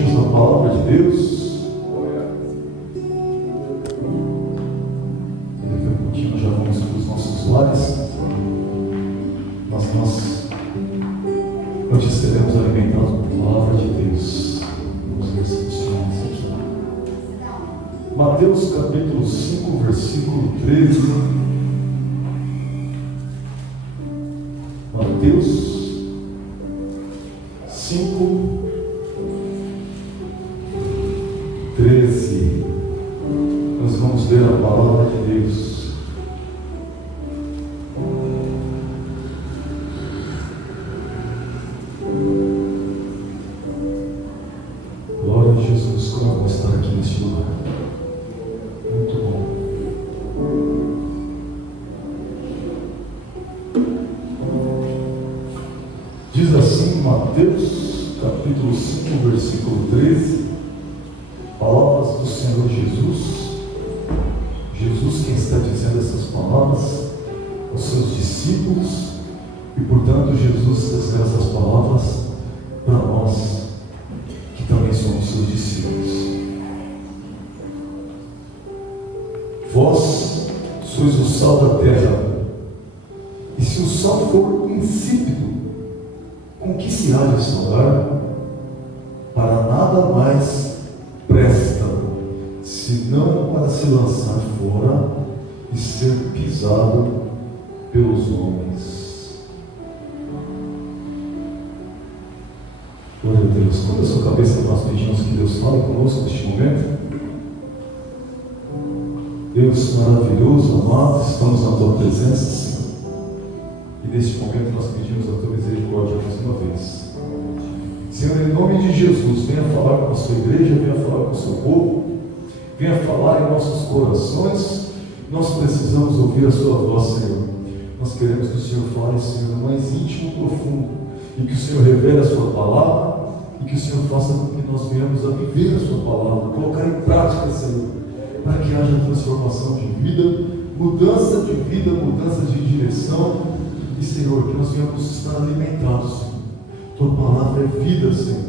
minutinhos na palavra de Deus. Daqui a pouquinho nós já vamos para os nossos lares. Nós hoje seremos alimentados com a palavra de Deus. Vamos ver se funciona isso aqui. Mateus capítulo 5, versículo 13. Mateus 5, 13. Nós vamos ler a palavra de Deus. Glória a Jesus, como vamos estar aqui neste lugar. Muito bom. Diz assim Mateus capítulo 5, versículo 13, palavras do Senhor Jesus. Jesus quem está dizendo essas palavras aos seus discípulos, e portanto Jesus traz essas palavras para nós que também somos seus discípulos. Vós sois o sal da terra, e se o sal for insípido, com que se há de salgar? Para nada mais presta, senão para se lançar fora e ser pisado pelos homens. Glória a Deus. Quando a sua cabeça nós pedimos que Deus fale conosco neste momento. Deus maravilhoso, amado, estamos na tua presença, Senhor. E neste momento nós pedimos a tua misericórdia mais uma vez. Senhor, em nome de Jesus, venha falar com a sua igreja, venha falar com o seu povo, venha falar em nossos corações. Nós precisamos ouvir a sua voz, Senhor. Nós queremos que o Senhor fale, Senhor, no mais íntimo, profundo, e que o Senhor revele a sua palavra, e que o Senhor faça com que nós venhamos a viver a sua palavra, colocar em prática, Senhor, para que haja transformação de vida, mudança de direção, e Senhor, que nós venhamos estar alimentados, Senhor. Tua palavra é vida, Senhor,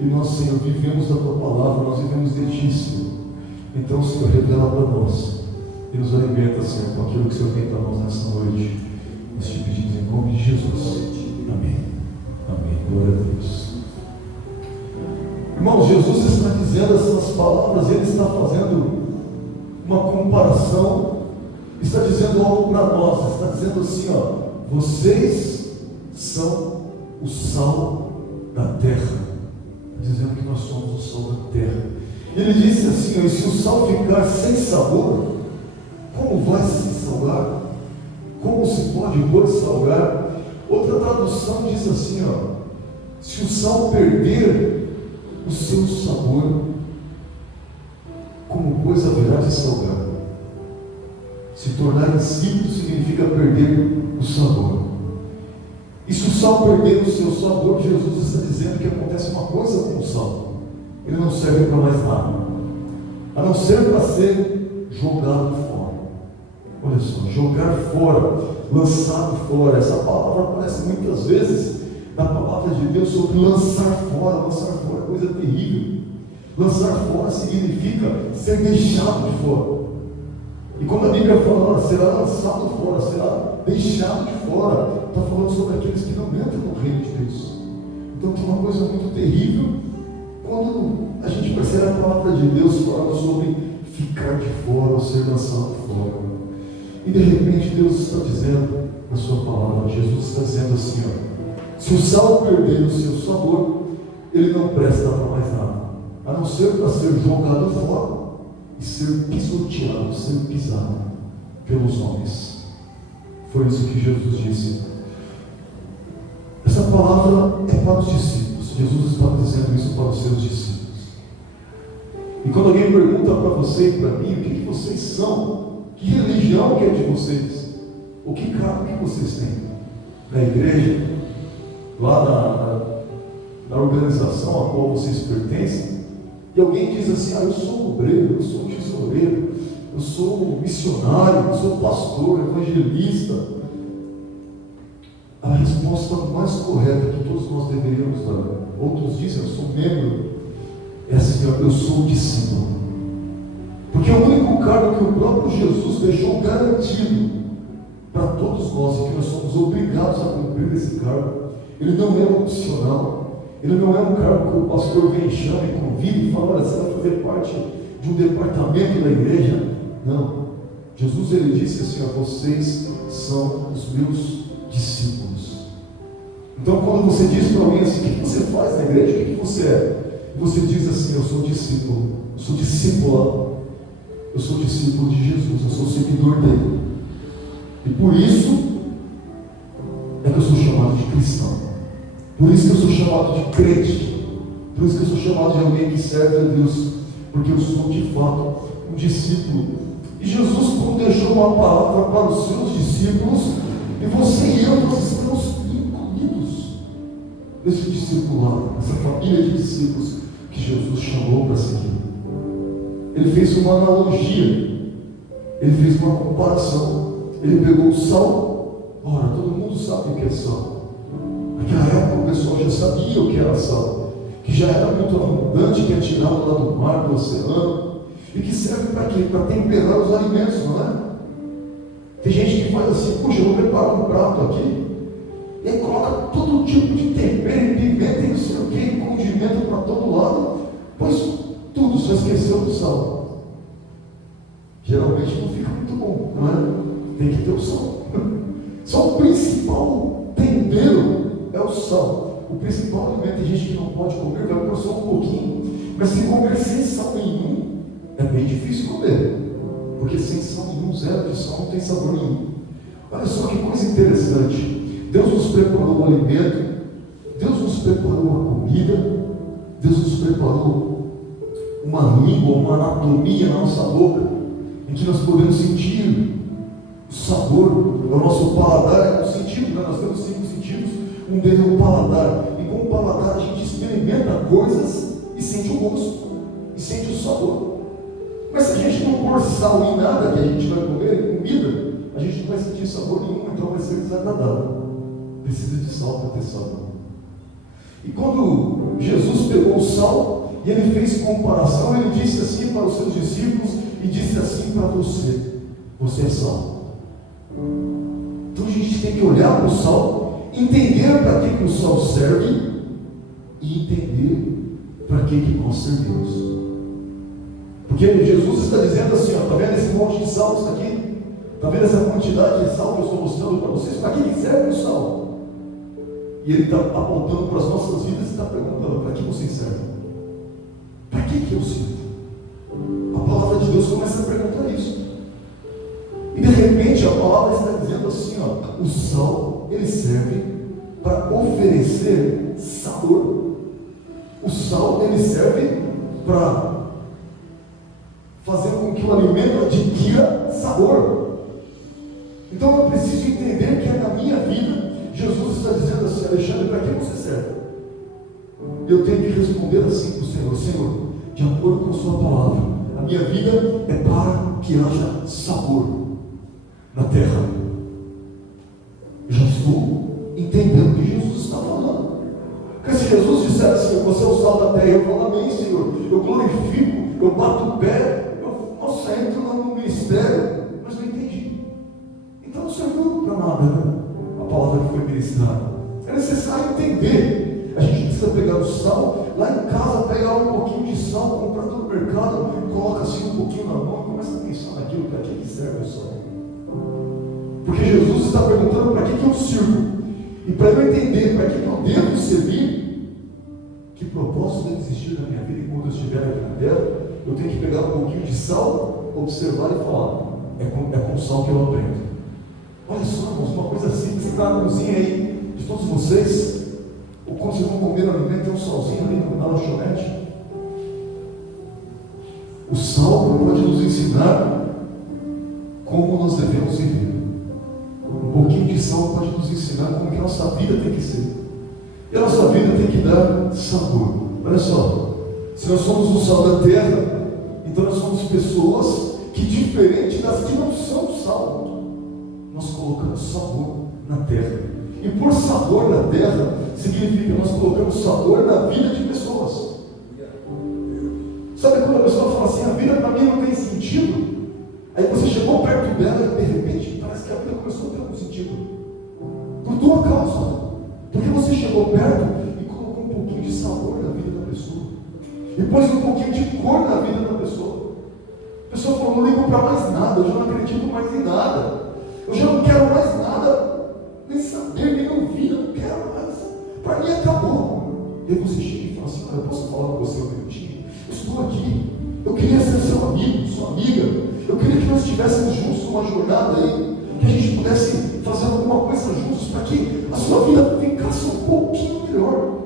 e nós, Senhor, vivemos da tua palavra, nós vivemos de ti, Senhor. Então, Senhor, revela para nós e nos alimenta, Senhor, com aquilo que o Senhor tem para nós nessa noite. Nós te pedimos em nome de Jesus. Amém. Amém. Glória a Deus. Irmãos, Jesus está dizendo essas palavras, ele está fazendo uma comparação, está dizendo algo para nós, está dizendo assim, ó, vocês são o sal da terra, está dizendo que nós somos o sal da terra. Ele disse assim, ó, e se o sal ficar sem sabor, como vai se salgar? Como se pode pôr salgar? Outra tradução diz assim, ó, se o sal perder o seu sabor, como pois haverá de salgar? Se tornar insípido significa perder o sabor. E se o sal perder o seu sabor, Jesus está dizendo que acontece uma coisa com o sal: ele não serve para mais nada, a não ser para ser jogado fora. Olha só, jogar fora, lançado fora. Essa palavra aparece muitas vezes na palavra de Deus sobre lançar fora. Lançar fora é coisa terrível. Lançar fora significa ser deixado de fora. E quando a Bíblia fala, será lançado fora, será deixado de fora, está falando sobre aqueles que não entram no reino de Deus. Então tem uma coisa muito terrível quando a gente percebe a palavra de Deus falando sobre ficar de fora ou ser lançado fora. E de repente Deus está dizendo na sua palavra, Jesus está dizendo assim, ó, se o sal perder o seu sabor, ele não presta para mais nada, a não ser para ser jogado fora e ser pisoteado, ser pisado pelos homens. Foi isso que Jesus disse. Essa palavra é para os discípulos. Jesus estava dizendo isso para os seus discípulos. E quando alguém pergunta para você e para mim, o que vocês são? Que religião que é de vocês? O que cargo que vocês têm? Na igreja? Lá na organização a qual vocês pertencem? E alguém diz assim, eu sou obreiro, eu sou tesoureiro, eu sou missionário, eu sou pastor, evangelista. A resposta mais correta que todos nós deveríamos dar. Outros dizem, eu sou membro é assim, ó, eu sou o discípulo. Porque o único cargo que o próprio Jesus deixou garantido para todos nós, e que nós somos obrigados a cumprir esse cargo, ele não é opcional, ele não é um cargo que o pastor vem, chama e convida e fala: olha, você vai fazer parte de um departamento da igreja. Não. Jesus, ele disse assim: ó, vocês são os meus discípulos. Então, quando você diz para alguém assim: o que você faz na igreja? O que você é? Você diz assim: eu sou discípulo, eu sou discípula, eu sou discípulo de Jesus, eu sou seguidor dele. E por isso é que eu sou chamado de cristão. Por isso que eu sou chamado de crente. Por isso que eu sou chamado de alguém que serve a Deus. Porque eu sou de fato um discípulo. E Jesus, quando deixou uma palavra para os seus discípulos, e você e eu, nós estamos incluídos nesse discipulado, nessa família de discípulos que Jesus chamou para seguir. Ele fez uma analogia, ele fez uma comparação. Ele pegou o sal. Ora, todo mundo sabe o que é sal. Naquela época o pessoal já sabia o que era sal, que já era muito abundante, que é tirado lá do mar, do oceano, e que serve para quê? Para temperar os alimentos, não é? Tem gente que faz assim: puxa, eu vou preparar um prato aqui, e aí coloca todo tipo de tempero, e pimenta, e não sei o que, condimento para todo lado, pois tudo, só esqueceu do sal. Geralmente não fica muito bom, não é? Tem que ter o sal. Só o principal tempero é o sal. O principal alimento. Tem gente que não pode comer, vai comer só um pouquinho. Mas se comer sem sal nenhum, é bem difícil comer. Porque sem sal nenhum, zero de sal, não tem sabor nenhum. Olha só que coisa interessante. Deus nos preparou o alimento, Deus nos preparou a comida, Deus nos preparou uma língua, uma anatomia na nossa boca, em que nós podemos sentir o sabor. O nosso paladar é um sentido, né? Nós temos 5 sentidos, um deles é o paladar, e com o paladar a gente experimenta coisas e sente o gosto, e sente o sabor. Mas se a gente não pôr sal em nada que a gente vai comer, em comida, a gente não vai sentir sabor nenhum, então vai ser desagradável. Precisa de sal para ter sabor. E quando Jesus pegou o sal e ele fez comparação, ele disse assim para os seus discípulos e disse assim para você: você é sal. Então a gente tem que olhar para o sal, entender para que o sal serve e entender para que nós servimos. Porque Jesus está dizendo assim: está vendo esse monte de sal que está aqui? Está vendo essa quantidade de sal que eu estou mostrando para vocês? Para que serve o sal? E ele está apontando para as nossas vidas e está perguntando: para que vocês servem? Para que eu sirvo? A palavra de Deus começa a perguntar isso. E de repente a palavra está dizendo assim: o sal, ele serve para oferecer sabor. O sal, ele serve para fazer com que o alimento adquira sabor. Então eu preciso entender que é na minha vida. Jesus está dizendo assim: Alexandre, para que você serve? Eu tenho que responder assim para o Senhor: Senhor, de acordo com a sua palavra, a minha vida é para que haja sabor na terra. Eu já estou entendendo o que Jesus está falando. Porque se Jesus disser assim: você é o sal da terra, eu falo: amém, Senhor, eu glorifico, eu bato o pé, nossa, entro no ministério, mas não entendi. Então não serviu para nada, né? A palavra que foi ministrada. É necessário entender. A gente precisa pegar o sal, lá em casa, pegar um pouquinho de sal, comprar no mercado, coloca assim um pouquinho na mão e começa a pensar naquilo, para que serve o sal. Porque Jesus está perguntando: para que eu sirvo? E para eu entender para que eu devo servir, que propósito deve existir na minha vida enquanto eu estiver aqui na terra, eu tenho que pegar um pouquinho de sal, observar e falar: é com o sal que eu aprendo. Olha só, irmãos, uma coisa simples que está na cozinha aí de todos vocês, ou quando vocês vão comer alimento, tem um salzinho ali na lanchonete. O sal pode nos ensinar como nós devemos viver. Um pouquinho de sal pode nos ensinar como que a nossa vida tem que ser. E a nossa vida tem que dar sabor. Olha só, se nós somos o sal da terra, então nós somos pessoas que, diferente das que não são sal, nós colocamos sabor na terra. E por sabor na terra, significa que nós colocamos sabor na vida de pessoas. Sabe quando a pessoa fala assim, a vida para mim não tem sentido? Aí você chegou perto dela e de repente parece que a vida começou a ter algum sentido. Por tua causa. Porque você chegou perto e colocou um pouquinho de sabor na vida da pessoa. E pôs um pouquinho de cor na vida da pessoa. A pessoa falou, não ligo para mais nada, eu já não acredito mais em nada. Eu já não quero mais nada, nem saber, nem ouvir, eu não quero mais. Para mim acabou. E aí você chega e fala assim, eu posso falar com você um minutinho? Eu estou aqui. Eu queria ser seu amigo, sua amiga. Eu queria que nós estivéssemos juntos numa jornada aí, que a gente pudesse fazer alguma coisa juntos para que a sua vida ficasse um pouquinho melhor.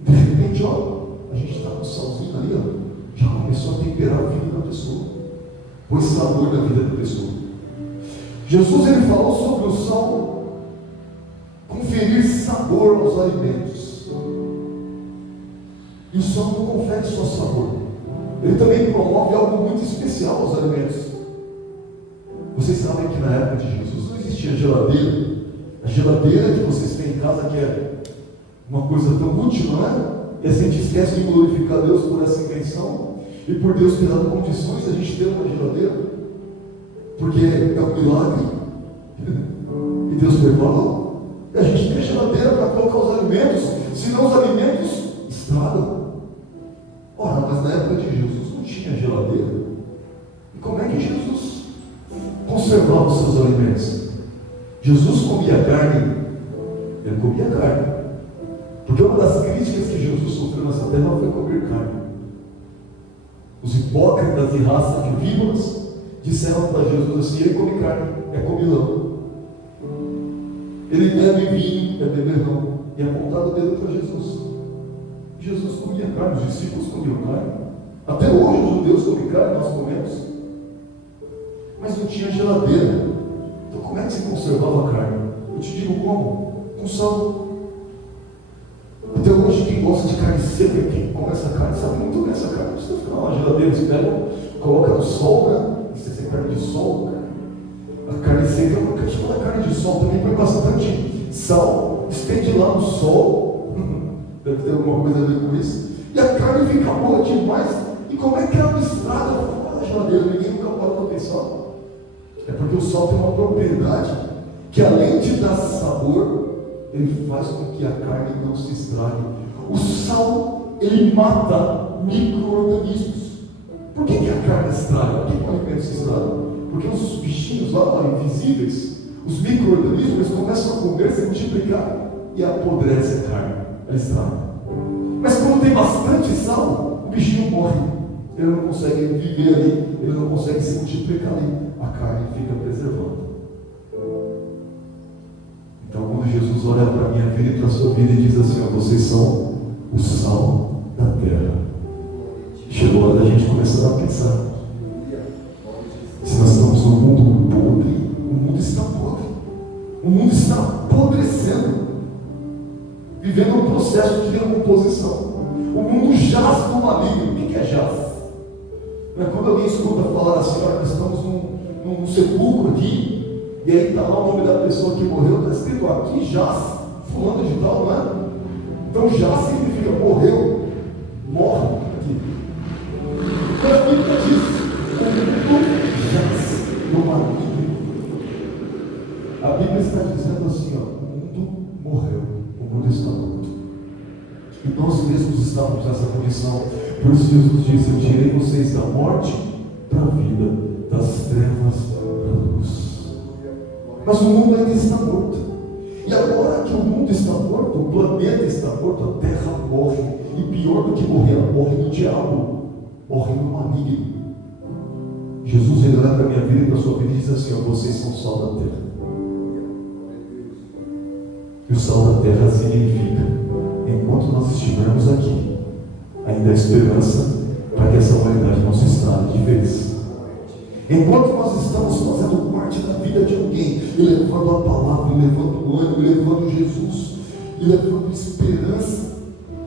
De repente, ó, a gente está com o salzinho ali, ó, já começou a temperar a vida da pessoa, pôs sabor na vida da pessoa. Jesus, ele falou sobre o sal conferir sabor aos alimentos. E o sal não confere só sabor, ele também promove algo muito especial aos alimentos. Vocês sabem que na época de Jesus não existia geladeira. A geladeira que vocês têm em casa, que é uma coisa tão útil, não é? E a gente esquece de glorificar Deus por essa invenção e por Deus ter dado condições de a gente ter uma geladeira, porque é um milagre e Deus preparou. E a gente tem a geladeira para colocar os alimentos, senão os alimentos estragam. Ora, mas na época de Jesus não tinha geladeira. E como é que Jesus conservava os seus alimentos? Jesus comia carne, ele comia carne, porque uma das críticas que Jesus sofreu nessa terra foi comer carne. Os hipócritas de raça de víboras disseram para Jesus assim, ele come carne, é comilão. Ele bebe vinho, é beberrão, e apontado o dedo para Jesus. Jesus comia carne, os discípulos comiam carne. Até hoje os judeus comem carne, nós comemos. Mas não tinha geladeira. Então como é que se conservava a carne? Eu te digo como? Com sal. Até hoje quem gosta de carne seca, quem come essa carne, sabe muito bem essa carne. Você fica lá na geladeira, eles pegam, coloca no sol, né? Você tem carne de sol, cara. A carne seca é uma questão da carne de sol, também põe bastante sal, estende lá no sol. Deve ter alguma coisa a ver com isso. E a carne fica boa demais. E como é que ela não estraga fora da geladeira? Ninguém nunca parou para pensar. É porque o sal tem uma propriedade que, além de dar sabor, ele faz com que a carne não se estrague. O sal, ele mata micro-organismos. Por que a carne estraga? Por que o alimento se estraga? Porque os bichinhos lá, invisíveis, os micro-organismos, eles começam a comer, se multiplicar e apodrece a carne, ela estraga. Mas quando tem bastante sal, o bichinho morre. Ele não consegue viver ali, ele não consegue se multiplicar ali. A carne fica preservada. Então, quando Jesus olha para a minha vida e para a sua vida e diz assim, ó, vocês são o sal da terra. Chegou a hora da gente começar a pensar. Se nós estamos num mundo podre, o mundo está podre. O mundo está apodrecendo, vivendo um processo de decomposição. O mundo jaz do maligno. O que é jaz? Não é quando alguém escuta falar assim, olha, nós estamos num sepulcro aqui, e aí está lá o nome da pessoa que morreu, está escrito aqui, jaz, fulano de tal, não é? Então jaz significa morreu, morre aqui. Então a Bíblia diz, o mundo jaz no maligno. A Bíblia está dizendo assim, ó, o mundo morreu, o mundo está morto. E nós mesmos estávamos nessa condição. Por isso Jesus disse, eu tirei vocês da morte para a vida, das trevas para a luz. Mas o mundo ainda está morto. E agora que o mundo está morto, o planeta está morto, a terra morre. E pior do que morrer, ela morre no diabo, morre no maligno. Jesus ele olha para a minha vida e para a sua vida e diz assim, ó, vocês são o sal da terra. E o sal da terra significa, enquanto nós estivermos aqui, ainda há esperança para que essa humanidade não se estrague de vez. Enquanto nós estamos fazendo parte da vida de alguém, e levando a palavra, e levando o ânimo, e levando Jesus, e levando esperança,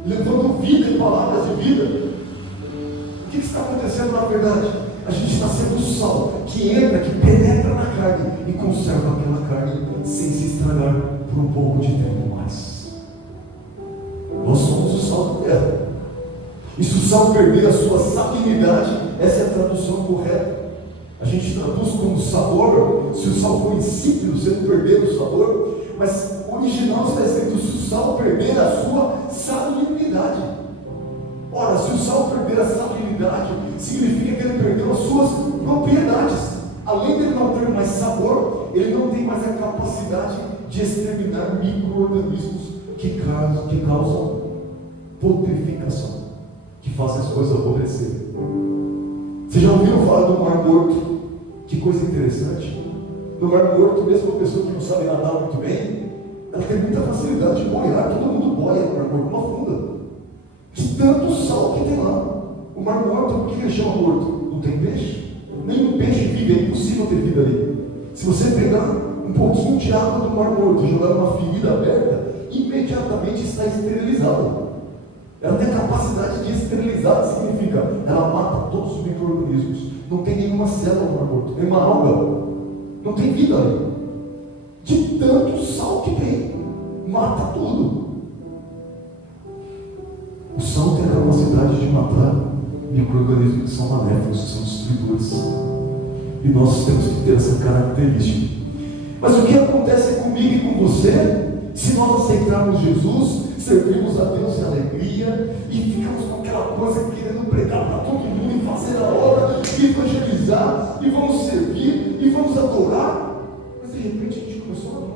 e levando vida e palavras de vida, o que está acontecendo na verdade? A gente está sendo o sal que entra, que penetra na carne e conserva aquela carne sem se estragar por um pouco de tempo mais. Nós somos o sal da terra. E se o sal perder a sua salinidade, essa é a tradução correta. A gente traduz como sabor, se o sal for insípido, você não perder o sabor, mas o original está escrito: se o sal perder a sua salinidade. Ora, se o sal perder a salinidade, significa que ele perdeu as suas propriedades. Além de ele não ter mais sabor, ele não tem mais a capacidade de exterminar micro-organismos que causam putrificação, que fazem as coisas apodrecerem. Vocês já ouviram falar do Mar Morto? Que coisa interessante. No Mar Morto, mesmo uma pessoa que não sabe nadar muito bem, ela tem muita facilidade de boiar. Todo mundo boia no Mar Morto, uma funda, de tanto sal que tem lá. O Mar Morto, por que ele chama morto? Não tem peixe. Nenhum peixe vive, é impossível ter vida ali. Se você pegar um pouquinho de água do Mar Morto e jogar numa ferida aberta, imediatamente está esterilizada. Ela tem a capacidade de esterilizar, significa, ela mata todos os micro-organismos. Não tem nenhuma célula no Mar Morto, tem uma alga, não tem vida ali. De tanto sal que tem, mata tudo. O sal tem a capacidade de matar micro-organismos que são maléficos, que são destruidores. E nós temos que ter essa característica. Mas o que acontece comigo e com você, se nós aceitarmos Jesus, servimos a Deus em alegria e ficamos com aquela coisa querendo pregar para todo mundo e fazer a obra, e evangelizar, e vamos servir, e vamos adorar, mas de repente a gente começou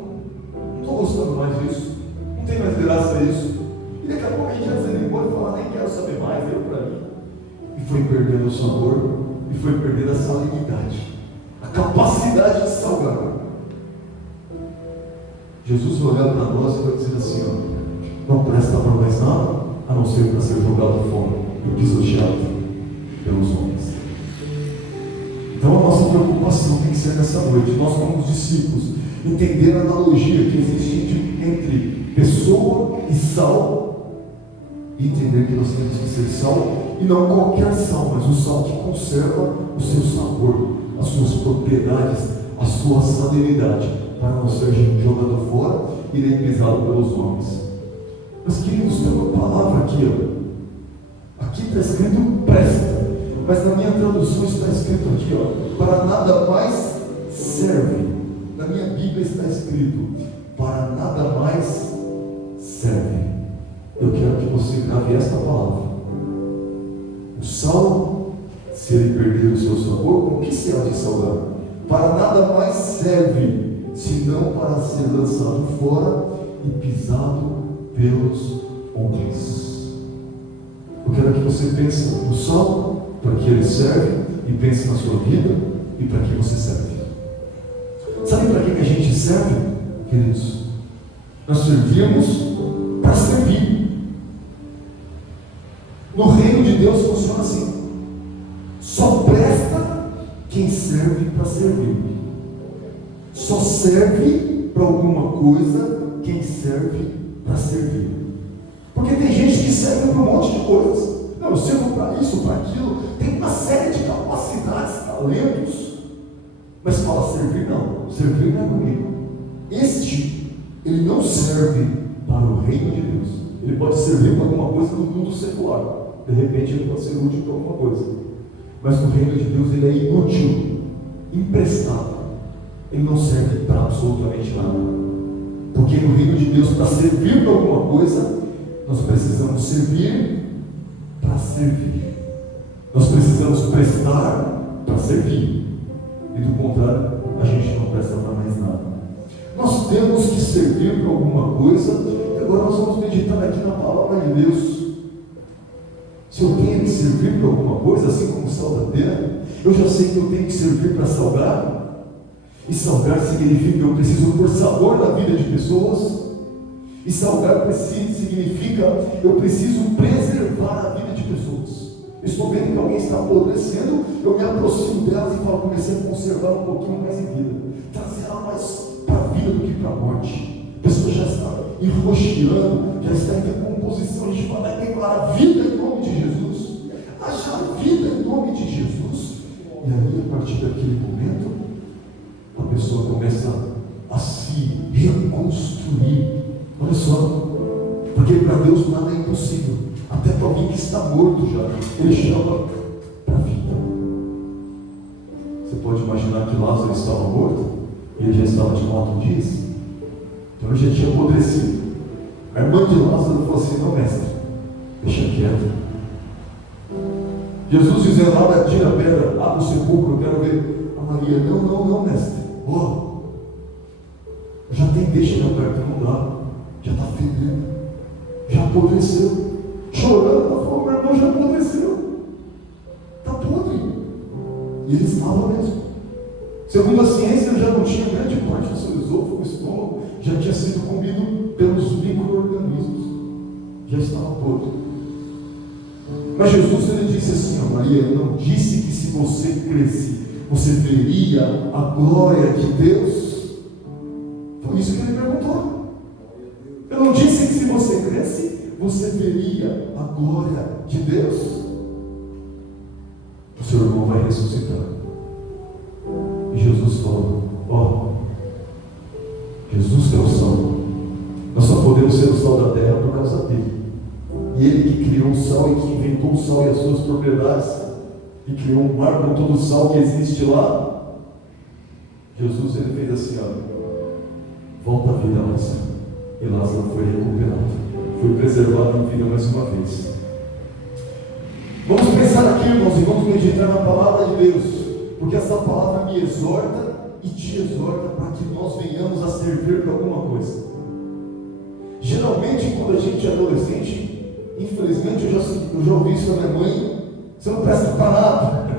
não estou gostando mais disso, não tem mais graça isso, e daqui a pouco a gente já desanimou e fala: nem quero saber mais, eu para mim, e foi perdendo o sabor, e foi perdendo a salinidade, a capacidade de salgar. Jesus vai olhar para nós e vai dizer assim: ó, não presta para mais nada, a não ser para ser jogado fora e pisoteado pelos homens. Então a nossa preocupação tem que ser nessa noite, nós como discípulos, entender a analogia que existe entre pessoa e sal, e entender que nós temos que ser sal, e não qualquer sal, mas o sal que conserva o seu sabor, as suas propriedades, a sua salinidade, para não ser jogado fora e nem pisado pelos homens. Meus queridos, tem uma palavra aqui, ó. Aqui está escrito presta, mas na minha tradução está escrito aqui, ó, para nada mais serve. Na minha Bíblia está escrito: para nada mais serve. Eu quero que você grave esta palavra. O sal, se ele perder o seu sabor, com que se há de salgar? Para nada mais serve, senão para ser lançado fora e pisado pelos homens. Eu quero que você pense no sal, para que ele serve, e pense na sua vida e para que você serve. Sabe para que a gente serve, queridos? Nós servimos para servir. No reino de Deus funciona assim: só presta quem serve para servir. Só serve para alguma coisa quem serve para servir. Porque tem gente que serve para um monte de coisas. Não, eu sirvo para isso, para aquilo. Tem uma série de capacidades, talentos. Mas fala servir, não. Servir não é comigo. Este, ele não serve para o reino de Deus. Ele pode servir para alguma coisa no mundo secular. De repente ele pode ser útil para alguma coisa. Mas no reino de Deus ele é inútil, emprestado. Ele não serve para absolutamente nada. Porque no reino de Deus, para servir para alguma coisa, nós precisamos servir para servir. Nós precisamos prestar para servir. E do contrário, a gente não presta para mais nada. Nós temos que servir para alguma coisa. E agora nós vamos meditar aqui na palavra de Deus. Se eu tenho que servir para alguma coisa, assim como sal da terra, eu já sei que eu tenho que servir para salgar. E salgar significa que eu preciso pôr sabor na vida de pessoas. E salgar significa eu preciso preservar a vida de pessoas. Eu estou vendo que alguém está apodrecendo, eu me aproximo delas e falo: comecei a conservar um pouquinho mais em vida, trazer ela mais para a vida do que para a morte. A pessoa já está enroxeando, já está em decomposição. A gente vai declarar vida em nome de Jesus. Haja vida em nome de Jesus. E aí, a partir daquele momento, a pessoa começa a se reconstruir. Olha só, porque Porque para Deus nada é impossível. Até para alguém que está morto já, Ele chama para a vida. Você pode imaginar que Lázaro estava morto, e ele já estava de 4 dias, então ele já tinha apodrecido. A irmã de Lázaro falou assim: não, mestre, deixa quieto. Jesus dizendo: tira a pedra, abre o sepulcro, eu quero ver. A Maria: não, mestre, já tem deixa na perto, não dá, já está fedendo, já apodreceu. Chorando, ela falou: meu irmão já apodreceu, está podre. E ele estava mesmo. Segundo a ciência, ele já não tinha grande parte do seu esôfago, o estômago já tinha sido comido pelos micro-organismos, já estava podre. Mas Jesus, ele disse assim: Maria, eu não disse que se você cresce, você veria a glória de Deus? Foi isso que ele perguntou. Eu não disse que se você cresce, você veria a glória de Deus? O seu irmão vai ressuscitar. E Jesus falou: Jesus que é o sal. Nós só podemos ser o sal da terra por causa dele. E ele que criou o sal e que inventou o sal e as suas propriedades, e criou um mar com todo o sal que existe lá. Jesus, ele fez assim: volta à vida, Lázaro. E Lázaro foi recuperado, foi preservado em vida mais uma vez. Vamos pensar aqui, irmãos, e vamos meditar na palavra de Deus, porque essa palavra me exorta e te exorta para que nós venhamos a servir para alguma coisa. Geralmente, quando a gente é adolescente, infelizmente eu já ouvi isso da minha mãe: você não presta para nada.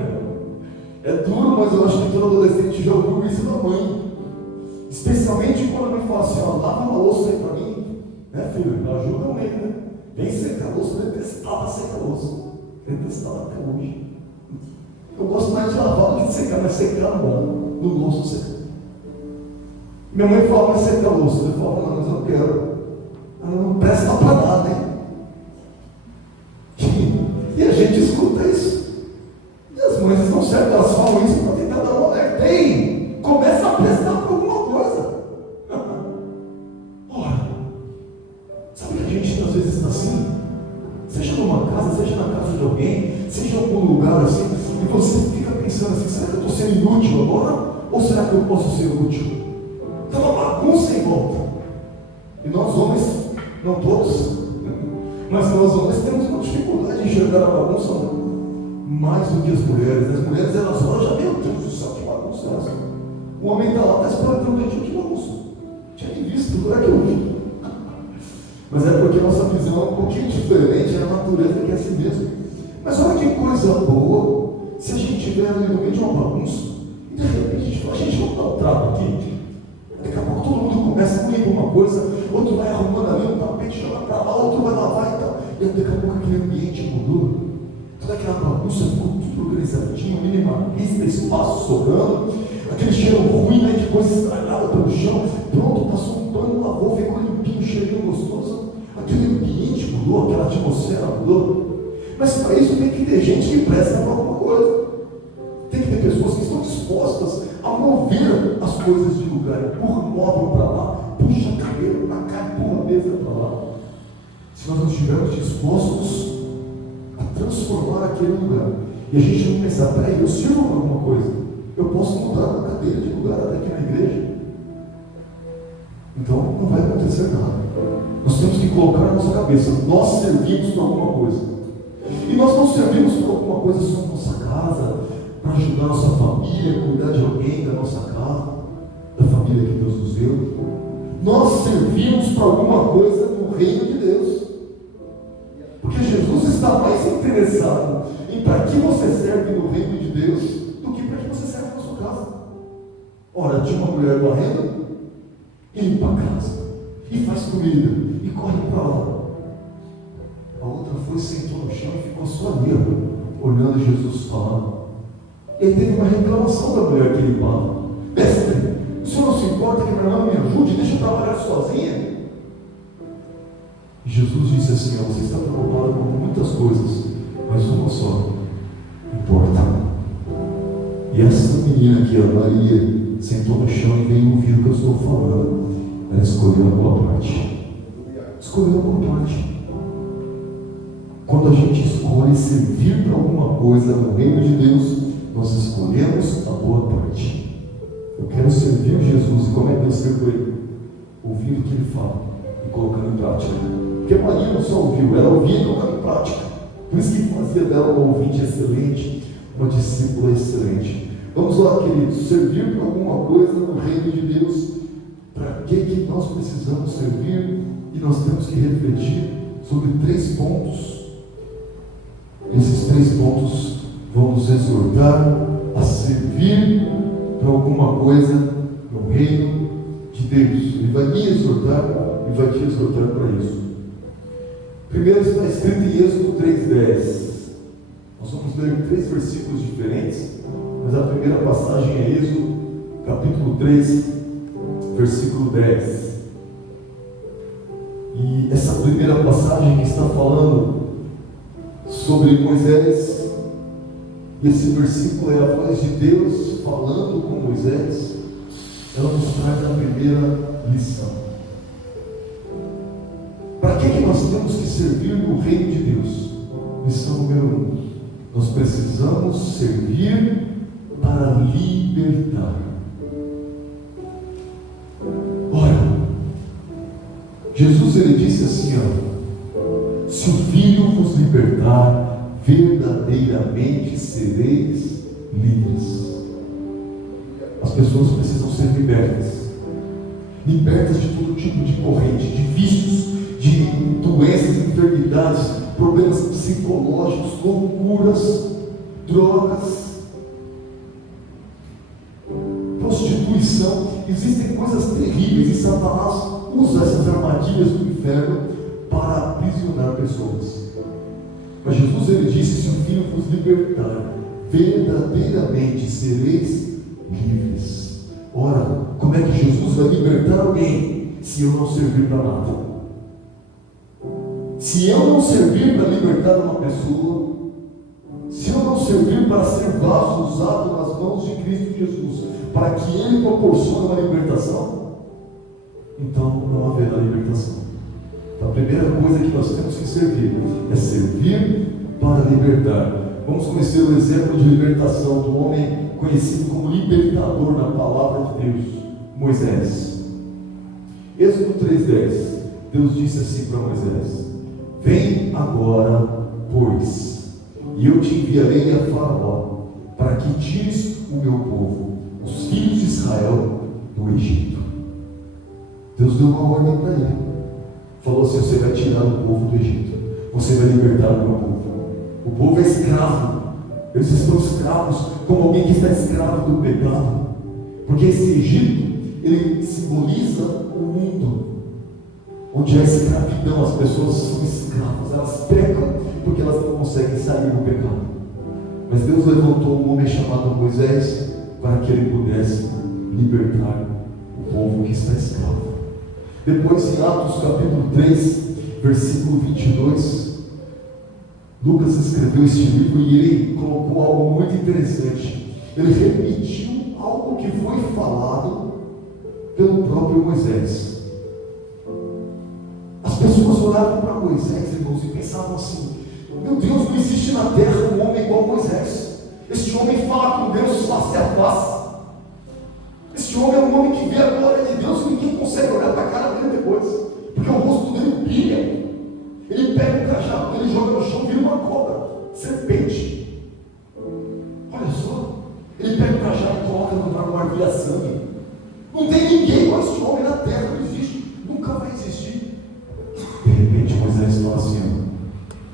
É duro, mas eu acho que todo adolescente já ouviu isso da mãe. Especialmente quando me fala assim: lava uma louça aí para mim, né, filho? Ajuda o meio, né? Vem secar a louça. Eu detestava secar a louça, detestava até hoje. Eu gosto mais de lavar do que de secar, mas secar não gosto de secar. Minha mãe fala: vai secar a louça. Eu falo: não, mas eu não quero. Ela: não presta para nada, hein? E a gente escuta isso. E as mães não servem, elas falam isso para tentar dar um alerta. Ei, começa a prestar para alguma coisa. Ora, sabe que a gente às vezes está assim? Seja numa casa, seja na casa de alguém, seja em algum lugar assim, e você fica pensando assim: será que eu estou sendo inútil agora? Ou será que eu posso ser útil? Está uma bagunça em volta. E nós homens, não todos, mas nós homens temos uma dificuldade de enxergar a bagunça mais do que as mulheres. As mulheres, elas olham já: meu Deus do céu, que bagunça é essa? O homem está lá, está esperando um dedinho de bagunça. Tinha nem visto, não é que eu vi. Mas é porque a nossa visão é um pouquinho diferente, é a natureza que é assim mesmo. Mas olha que coisa boa, se a gente estiver ali no meio de uma bagunça, e de repente a gente fala: gente, vamos dar um trago aqui. Daqui a pouco todo mundo começa a limpar uma coisa, outro vai arrumando ali um tapete, joga para lá, outro vai lavar e tal. E daqui a pouco aquele ambiente mudou. Toda aquela bagunça ficou tudo organizadinho, minimalista, espaço sobrando, aquele cheiro ruim, né, de coisa estragada pelo chão. Pronto, passou um pano, lavou, ficou limpinho, cheirinho gostoso. Aquele ambiente mudou, aquela atmosfera mudou. Mas para isso tem que ter gente que presta para alguma coisa. Tem que ter pessoas que estão dispostas a mover as coisas de lugar. Empurra o móvel para lá, puxa a cadeira para cá, empurra a mesa para lá. Se nós não estivermos dispostos a transformar aquele lugar, e a gente não pensar: peraí, eu sirvo para alguma coisa, eu posso mudar a cadeira de lugar até aqui na igreja, então não vai acontecer nada. Nós temos que colocar na nossa cabeça: nós servimos para alguma coisa. E nós não servimos para alguma coisa só na nossa casa, para ajudar a nossa família, cuidar de alguém da nossa casa, da família que Deus nos deu. Nós servimos para alguma coisa no reino de Deus. Porque Jesus está mais interessado em para que você serve no reino de Deus do que para que você serve na sua casa. Ora, tinha uma mulher varrendo e limpa a casa, e faz comida, e corre para lá. A outra foi, sentou no chão e ficou só ali, olhando Jesus falando. E aí teve uma reclamação da mulher que limpava: mestre, o senhor não se importa que minha irmã me ajude? Deixa eu trabalhar sozinha. E Jesus disse assim: você está preocupado com muitas coisas, mas uma só importa. E essa menina aqui, a Maria, sentou no chão e veio ouvir o que eu estou falando. Ela escolheu a boa parte. escolheu uma parte. Quando a gente escolhe servir para alguma coisa no reino de Deus, nós escolhemos a boa parte. Eu quero servir Jesus. E como é que eu sirvo Ele? Ouvindo o que Ele fala e colocando em prática. Porque Maria não só ouviu, ela ouvia e colocava em prática. Por isso que fazia dela uma ouvinte excelente, uma discípula excelente. Vamos lá, queridos, servir para alguma coisa no reino de Deus. Para que nós precisamos servir? E nós temos que refletir sobre 3 pontos. Esses 3 pontos vão nos exortar a servir para alguma coisa no reino de Deus. Ele vai me exortar e vai te exortar para isso. Primeiro está escrito em Êxodo 3:10. Nós vamos ler 3 versículos diferentes, mas a primeira passagem é Êxodo, capítulo 3, versículo 10. E essa primeira passagem que está falando sobre Moisés, e esse versículo é a voz de Deus falando com Moisés, ela nos traz a primeira lição. Para que nós temos que servir no reino de Deus? Lição número 1: nós precisamos servir para libertar. Ora, Jesus ele disse assim, se o Filho vos libertar, verdadeiramente sereis livres. As pessoas precisam ser libertas de todo tipo de corrente, de vícios, de doenças, enfermidades, problemas psicológicos, loucuras, drogas, prostituição. Existem coisas terríveis e Satanás usa essas armadilhas do inferno para aprisionar pessoas. Mas Jesus ele disse: se o Filho vos libertar, verdadeiramente sereis livres. Ora, como é que Jesus vai libertar alguém se eu não servir para nada? Se eu não servir para libertar uma pessoa, se eu não servir para ser vaso usado nas mãos de Cristo Jesus, para que Ele proporcione uma libertação, então não haverá libertação. Então, a primeira coisa que nós temos que servir é servir para libertar. Vamos conhecer o exemplo de libertação do homem conhecido como libertador na palavra de Deus, Moisés. Êxodo 3:10, Deus disse assim para Moisés: vem agora, pois, e eu te enviarei a Faraó, para que tires o meu povo, os filhos de Israel, do Egito. Deus deu uma ordem para ele. Falou assim: você vai tirar o povo do Egito, você vai libertar o meu povo. O povo é escravo, eles estão escravos, como alguém que está escravo do pecado. Porque esse Egito, ele simboliza o mundo, onde há escravidão, as pessoas são escravas, elas pecam porque elas não conseguem sair do pecado. Mas Deus levantou um homem chamado Moisés para que ele pudesse libertar o povo que está escravo. Depois, em Atos capítulo 3, versículo 22, Lucas escreveu este livro e ele colocou algo muito interessante. Ele repetiu algo que foi falado pelo próprio Moisés. As pessoas olhavam para Moisés, irmãos, e pensavam assim: meu Deus, não existe na terra um homem igual Moisés. Este homem fala com Deus face a face. Este homem é um homem que vê a glória de Deus e ninguém consegue olhar para a cara dele depois, porque o rosto dele brilha. Ele pega o cajado, ele joga no chão, vira uma cobra, serpente. Olha só, ele pega o cajado e coloca no mar, vira sangue. Não tem ninguém igual este homem na terra, não existe, nunca vai existir. De repente Moisés fala assim: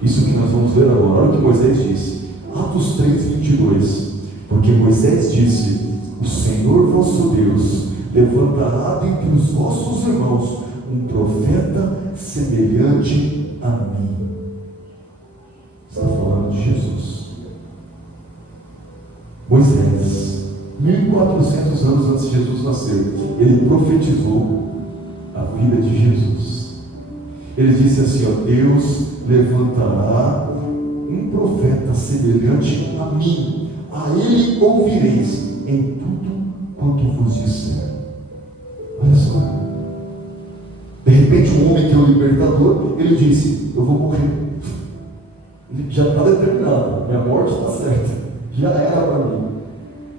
isso que nós vamos ver agora, olha o que Moisés disse, Atos 3:22, porque Moisés disse: o Senhor vosso Deus levantará dentre os vossos irmãos um profeta semelhante a mim. Está falando de Jesus. Moisés, 1400 anos antes de Jesus nascer, ele profetizou a vida de Jesus. Ele disse assim: Deus levantará um profeta semelhante a mim, a ele ouvireis em tudo quanto vos disser. Olha só, de repente o homem que eu libertador, ele disse: eu vou morrer. Já está determinado, minha morte está certa, já era para mim.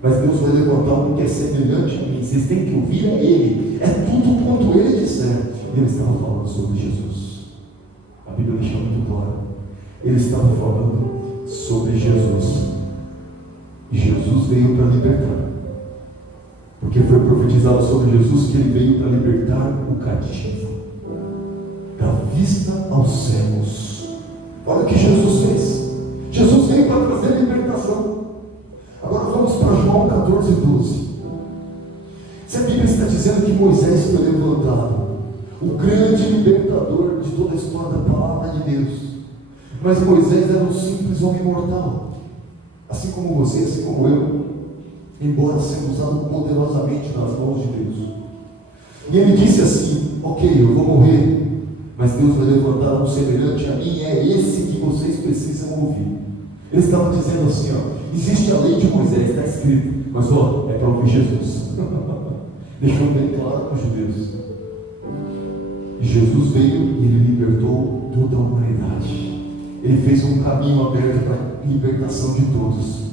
Mas Deus vai levantar um que é semelhante a mim. Vocês têm que ouvir a Ele. É tudo quanto Ele disser. Ele estava falando sobre Jesus. A Bíblia deixa muito claro. Ele estava falando sobre Jesus. E Jesus veio para libertar. Porque foi profetizado sobre Jesus que Ele veio para libertar o cativo, da vista aos cegos. Olha o que Jesus fez. Jesus veio para trazer libertação. Agora vamos para João 14, 12. Se a Bíblia está dizendo que Moisés foi levantado, o grande libertador de toda a história da palavra de Deus, mas Moisés era um simples homem mortal, assim como você, assim como eu, embora sendo usado poderosamente nas mãos de Deus. E ele disse assim: ok, eu vou morrer, mas Deus vai levantar um semelhante a mim, é esse que vocês precisam ouvir. Ele estava dizendo assim: existe a lei de Moisés, está escrito, mas é para ouvir Jesus. Deixou bem claro para os judeus. E Jesus veio e ele libertou toda a humanidade. Ele fez um caminho aberto para a libertação de todos.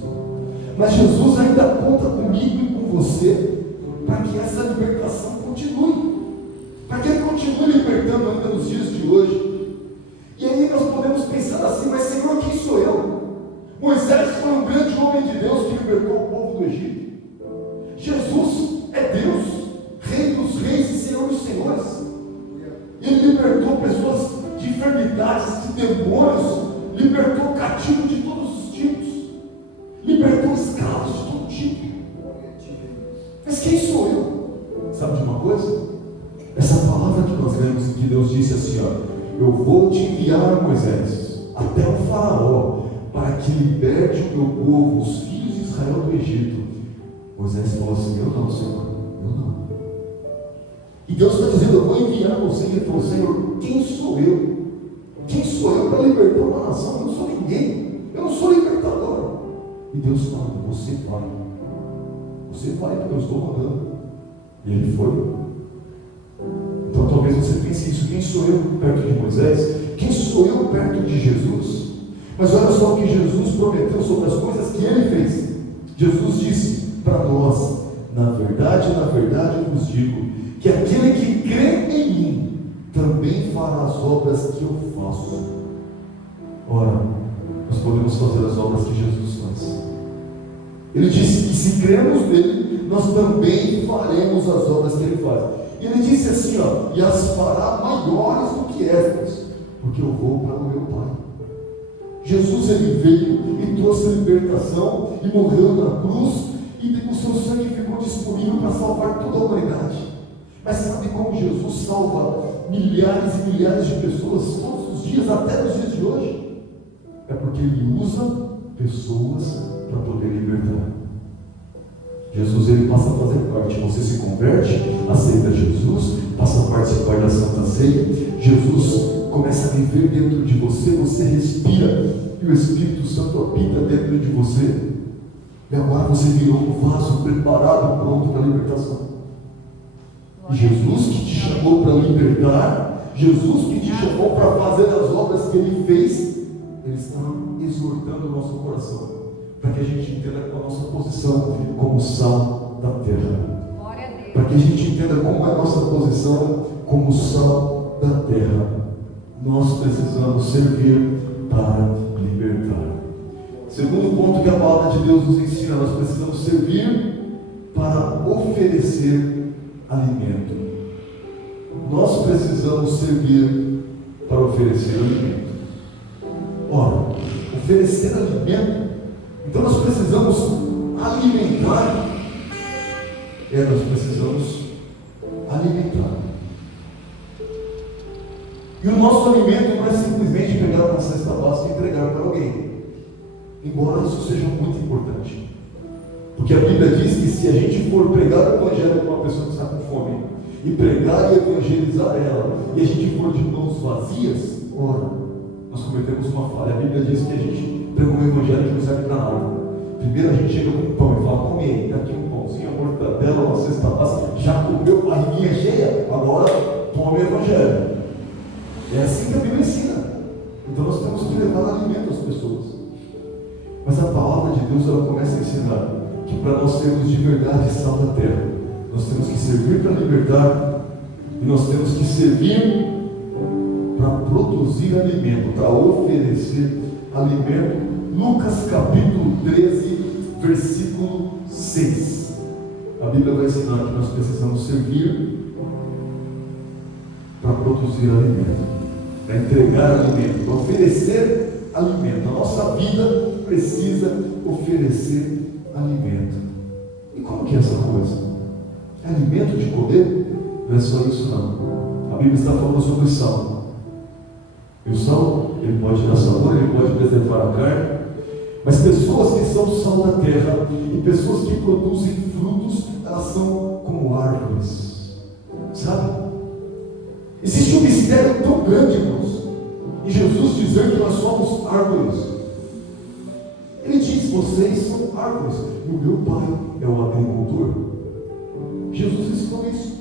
Mas Jesus ainda conta comigo e com você para que essa libertação continue, para que Ele continue libertando ainda nos dias de hoje. E aí nós podemos pensar assim: mas Senhor, quem sou eu? Moisés foi um grande homem de Deus que libertou o povo do Egito. Jesus é Deus, Rei dos reis e Senhor dos senhores. Ele libertou pessoas de enfermidades, de demônios, libertou cativos de todos os tipos, libertou escravos de todo tipo. Mas quem sou eu? Sabe de uma coisa? Essa palavra que nós lemos, que Deus disse assim: eu vou te enviar, Moisés, até o faraó, para que liberte o meu povo, os filhos de Israel do Egito. Moisés falou assim: eu não, Senhor, eu não. E Deus está dizendo: eu vou enviar você. E ele falou: Senhor, quem sou eu? Quem sou eu para libertar uma nação? Eu não sou ninguém, eu não sou libertador. E Deus fala: você vai, porque eu estou mandando. E ele foi. Então talvez você pense isso: quem sou eu perto de Moisés? Quem sou eu perto de Jesus? Mas olha só o que Jesus prometeu sobre as coisas que Ele fez. Jesus disse para nós: na verdade eu vos digo, que aquele que crê em mim, também fará as obras que eu faço. Ora, nós podemos fazer as obras que Jesus faz. Ele disse que se cremos nele, nós também faremos as obras que Ele faz. E Ele disse assim: e as fará maiores do que estas, porque eu vou para o meu Pai. Jesus, Ele veio e trouxe libertação e morreu na cruz, e o seu sangue ficou disponível para salvar toda a humanidade. Mas sabe como Jesus salva milhares e milhares de pessoas todos os dias, até nos dias de hoje? É porque Ele usa pessoas para poder libertar. Jesus, Ele passa a fazer parte. Você se converte, aceita Jesus, passa a participar da Santa Ceia. Jesus começa a viver dentro de você, você respira e o Espírito Santo habita dentro de você. E agora você virou um vaso preparado, pronto para a libertação. E Jesus que te chamou para libertar, Jesus que te chamou para fazer as obras que Ele fez, Ele está exortando o nosso coração, para que a gente entenda qual a nossa posição como sal da terra. Para que a gente entenda como é a nossa posição como sal da terra. Nós precisamos servir para libertar. Segundo ponto que a palavra de Deus nos ensina: nós precisamos servir para oferecer alimento. Nós precisamos servir para oferecer alimento. Ora, oferecer alimento, então nós precisamos alimentar. Nós precisamos alimentar. E o nosso alimento não é simplesmente pegar uma cesta básica e entregar para alguém, embora isso seja muito importante, porque a Bíblia diz que se a gente for pregar o Evangelho para uma pessoa que está com fome, e pregar e evangelizar ela, e a gente for de mãos vazias, ora, nós cometemos uma falha. A Bíblia diz que a gente pregou um Evangelho que não serve para nada. Primeiro a gente chega com um pão e fala: come aí, está aqui um pãozinho, uma mortadela, uma cesta básica, já comeu, barriguinha cheia, agora tome o Evangelho. É assim que a Bíblia ensina. Então nós temos que levar alimento às pessoas. Mas a palavra de Deus, ela começa a ensinar que para nós termos de verdade sal da terra, nós temos que servir para libertar, e nós temos que servir para produzir alimento, para oferecer alimento. Lucas capítulo 13, versículo 6. A Bíblia vai ensinar que nós precisamos servir para produzir alimento, para entregar alimento, para oferecer alimento. A nossa vida precisa oferecer alimento. E como que é essa coisa? É alimento de comer? Não é só isso não. A Bíblia está falando sobre o sal. E o sal, ele pode dar sabor, ele pode preservar a carne. Mas pessoas que são sal da terra e pessoas que produzem frutos, elas são como árvores. Sabe? Existe um mistério tão grande, irmãos, em Jesus dizer que nós somos árvores. Ele diz: vocês são árvores, e o meu pai é o agricultor. Jesus ensinou isso.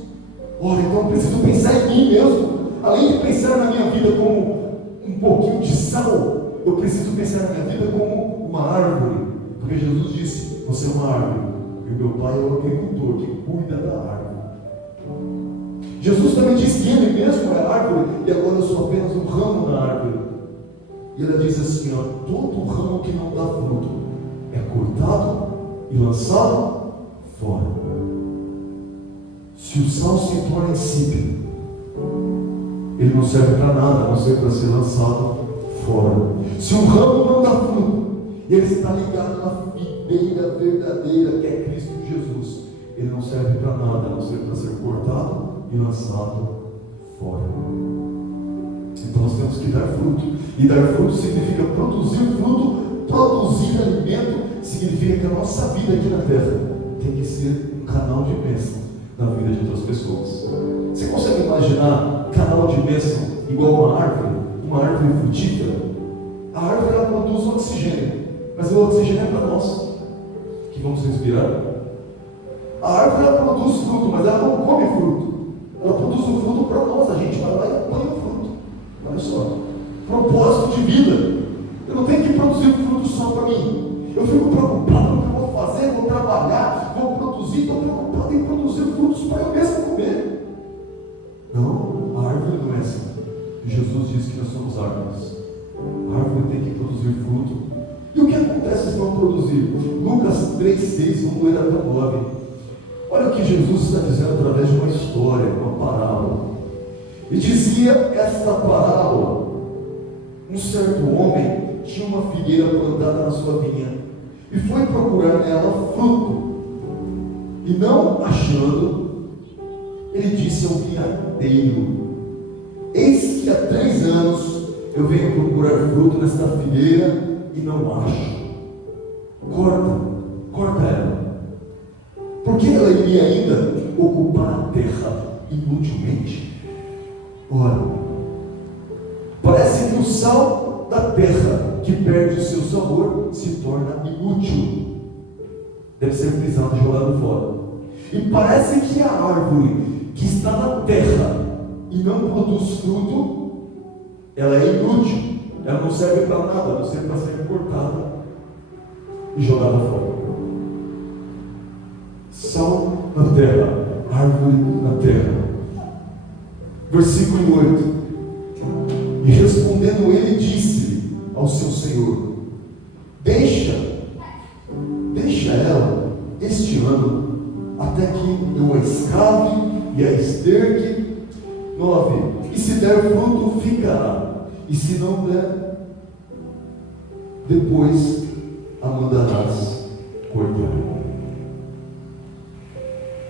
Ora, então eu preciso pensar em mim mesmo. Além de pensar na minha vida como um pouquinho de sal, eu preciso pensar na minha vida como uma árvore. Porque Jesus disse: você é uma árvore, e o meu pai é o agricultor que cuida da árvore. Jesus também disse que ele mesmo é a árvore, e agora eu sou apenas um ramo na árvore. E ela diz assim: ó, todo ramo que não dá fruto é cortado e lançado fora. Se o sal se torna insípido, ele não serve para nada, a não ser para ser lançado fora. Se um ramo não dá fruto, e ele está ligado na videira verdadeira, que é Cristo Jesus, ele não serve para nada, a não ser para ser cortado e lançado fora. Então nós temos que dar fruto. E dar fruto significa produzir fruto. Produzir alimento significa que a nossa vida aqui na terra tem que ser um canal de bênção na vida de outras pessoas. Você consegue imaginar canal de bênção igual uma árvore frutífera? A árvore, ela produz oxigênio, mas o oxigênio é para nós que vamos respirar. A árvore, ela produz fruto, mas ela não come fruto. Ela produz o fruto para nós. A gente vai lá e põe o fruto. Olha só, propósito de vida. Eu não tenho que produzir fruto só para mim. Eu fico preocupado com o que eu vou fazer, vou trabalhar, vou produzir. Estou preocupado em produzir frutos para eu mesmo comer. Não, a árvore não é assim. Jesus disse que nós somos árvores. A árvore tem que produzir fruto. E o que acontece se não produzir? Lucas 3,6, vamos ler até 9. Olha o que Jesus está dizendo através de uma história, uma parábola. E dizia esta parábola: um certo homem tinha uma figueira plantada na sua vinha e foi procurar nela fruto, e não achando, ele disse ao vinhadeiro: eis que há 3 anos eu venho procurar fruto nesta figueira e não acho. Corta ela, porque ela iria ainda ocupar a terra inutilmente. Ora, parece que o sal da terra, que perde o seu sabor, se torna inútil, deve ser pisado e jogado fora. E parece que a árvore que está na terra e não produz fruto, ela é inútil, ela não serve para nada, a não ser para ser cortada e jogada fora. Sal na terra, árvore na terra. Versículo 8: e respondendo ele, disse ao seu senhor: deixa ela este ano, até que eu a escave e a esterque. 9: e se der fruto, ficará, e se não der, depois a mandarás cortar.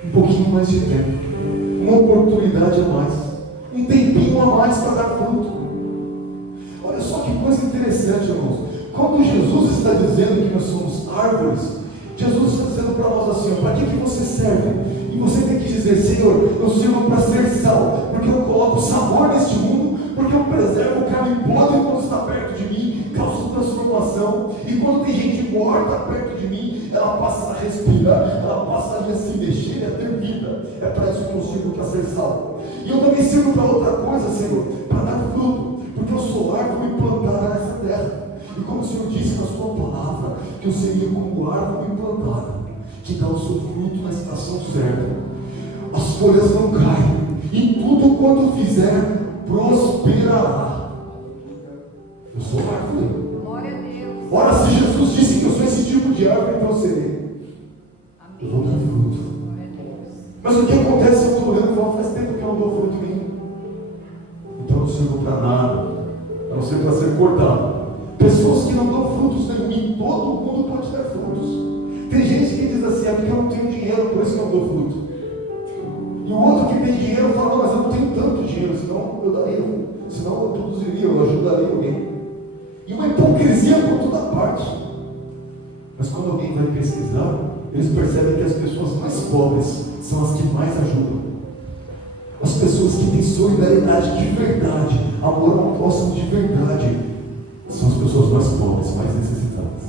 Um pouquinho mais de tempo, uma oportunidade a mais, um tempinho a mais para dar fruto. Olha só que coisa interessante, irmãos. Quando Jesus está dizendo que nós somos árvores, Jesus está dizendo para nós assim: para que você serve? E você tem que dizer: Senhor, eu sirvo para ser sal, porque eu coloco sabor neste mundo, porque eu preservo o carne podre quando está perto de mim, causa transformação. E quando tem gente morta perto de mim, ela passa a respirar, ela passa a se mexer e a ter vida. É para isso que eu sirvo, para ser sal. E eu também sirvo para outra coisa, Senhor, para dar fruto. eu sou árvore plantada nessa terra. E como o Senhor disse na sua palavra, que eu seria como árvore plantada, que dá o seu fruto na estação certa. As folhas não caem, e tudo quanto fizer, prosperará. Eu sou árvore. Glória a Deus. Ora, se Jesus disse que eu sou esse tipo de árvore, então eu serei. Eu vou dar fruto. Glória a Deus. Mas o que acontece? Eu estou olhando e falo, faz tempo que eu não dou fruto nenhum. Então eu não sirvo para nada, a não ser para ser cortado. Pessoas que não dão frutos nenhum, e todo mundo pode dar frutos. Tem gente que diz assim, é porque eu não tenho dinheiro, por isso que eu não dou fruto. E o outro que tem dinheiro fala, não, mas eu não tenho tanto dinheiro, senão eu daria, senão eu produziria, eu ajudaria alguém. E uma hipocrisia por toda parte. Mas quando alguém vai pesquisar, eles percebem que as pessoas mais pobres são as que mais ajudam. As pessoas que têm solidariedade de verdade, amor ao próximo de verdade, são as pessoas mais pobres, mais necessitadas.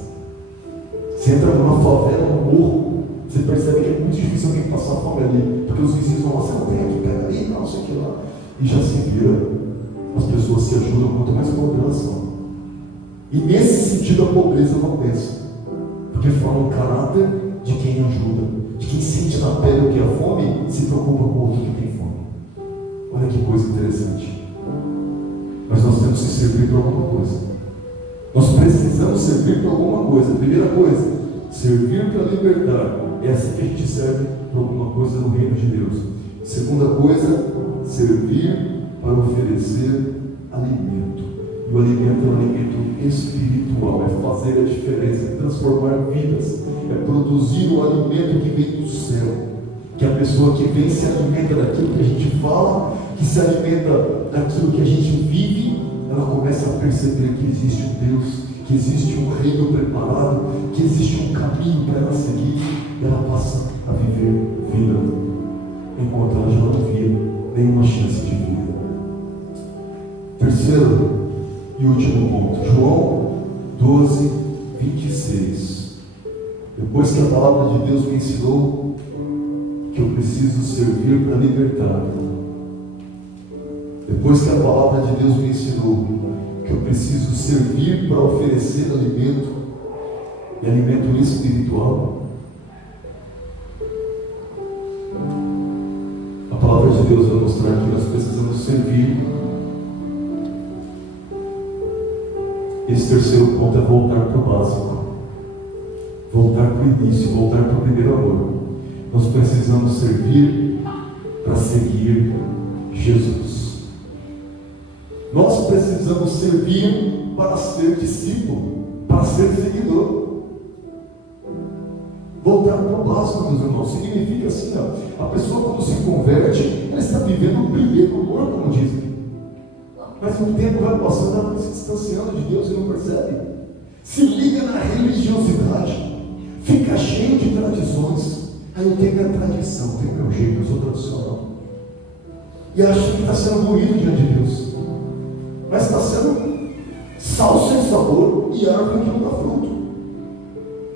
Você entra numa favela, num morro, você percebe que é muito difícil alguém passar fome ali, porque os vizinhos vão lá, você não tem aqui, pega ali, não sei o que lá, e já se vira. As pessoas se ajudam quanto mais pobre elas são. E nesse sentido a pobreza não pensa, porque fala o caráter de quem ajuda, de quem sente na pele o que é fome, se preocupa com o outro que tem fome. Olha que coisa interessante. Mas nós temos que servir para alguma coisa. Nós precisamos servir para alguma coisa. Primeira coisa, servir para libertar. É assim que a gente serve para alguma coisa no reino de Deus. Segunda coisa, servir para oferecer alimento. E o alimento é um alimento espiritual, é fazer a diferença, é transformar vidas, é produzir o alimento que vem do céu. Que a pessoa que vem se alimenta daquilo que a gente fala, que se alimenta daquilo que a gente vive, ela começa a perceber que existe um Deus, que existe um reino preparado, que existe um caminho para ela seguir, e ela passa a viver vida, enquanto ela já não via nenhuma chance de vida. Terceiro e último ponto, João 12, 26. Depois que a palavra de Deus me ensinou que eu preciso servir para libertar, depois que a palavra de Deus me ensinou que eu preciso servir para oferecer alimento, e alimento espiritual, a palavra de Deus vai mostrar que nós precisamos servir. Esse terceiro ponto é voltar para o básico, voltar para o início, voltar para o primeiro amor. Nós precisamos servir para seguir Jesus. Nós precisamos servir para ser discípulo, para ser seguidor. Voltar para o básico, meus irmãos, significa assim, ó, a pessoa quando se converte, ela está vivendo o primeiro amor, como dizem. Mas o tempo vai passando, ela vai se distanciando de Deus e não percebe. Se liga na religiosidade, fica cheio de tradições. Aí eu tenho a tradição, tenho o meu jeito, eu sou tradicional. E acha que está sendo ruído diante de Deus. Mas está sendo sal sem sabor e árvore que não dá fruto.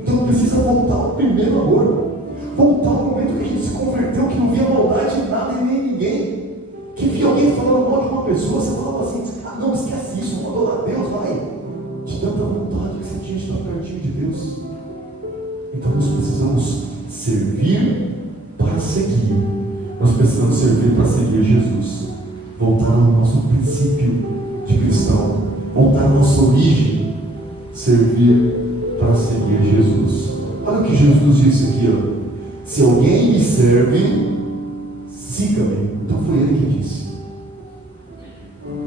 Então precisa voltar ao primeiro amor. Voltar ao momento que a gente se converteu, que não via maldade em nada e nem em ninguém. Que via alguém falando mal de uma pessoa, você falava assim, ah não, esquece isso, não adorar a Deus, vai. De tanta vontade que você tinha de estar pertinho de Deus. Então nós precisamos servir para seguir. Nós precisamos servir para seguir Jesus. Voltar ao nosso princípio de cristão. Voltar à nossa origem. Servir para seguir Jesus. Olha o que Jesus disse aqui, ó. Se alguém me serve, siga-me. Então foi ele que disse.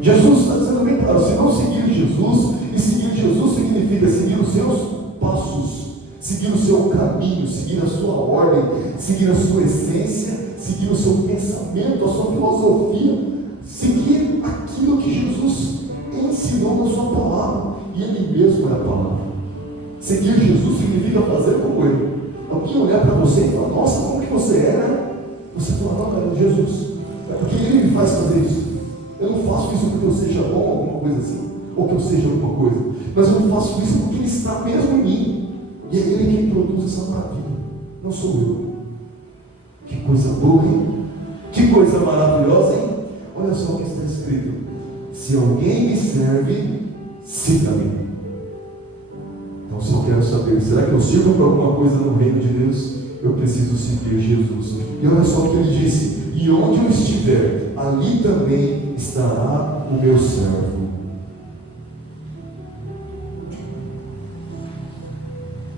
Jesus está dizendo bem claro, se não seguir Jesus, e seguir Jesus significa seguir os seus passos, seguir o seu caminho, seguir a sua ordem, seguir a sua essência, seguir o seu pensamento, a sua filosofia, seguir aquilo que Jesus ensinou na sua palavra, e ele mesmo é a palavra. Seguir Jesus significa fazer como ele. Alguém olhar para você e falar, nossa, como que você é, né? Você fala, não, é Jesus. É porque ele me faz fazer isso. Eu não faço isso porque eu seja bom, alguma coisa assim, ou que eu seja alguma coisa. Mas eu não faço isso porque ele está mesmo em mim. E é ele quem produz essa maravilha. Não sou eu. Que coisa boa, hein? Que coisa maravilhosa, hein? Olha só o que está escrito. Se alguém me serve, siga-me. Então, se eu quero saber, será que eu sirvo para alguma coisa no reino de Deus? Eu preciso seguir Jesus. E olha só o que ele disse: e onde eu estiver, ali também estará o meu servo.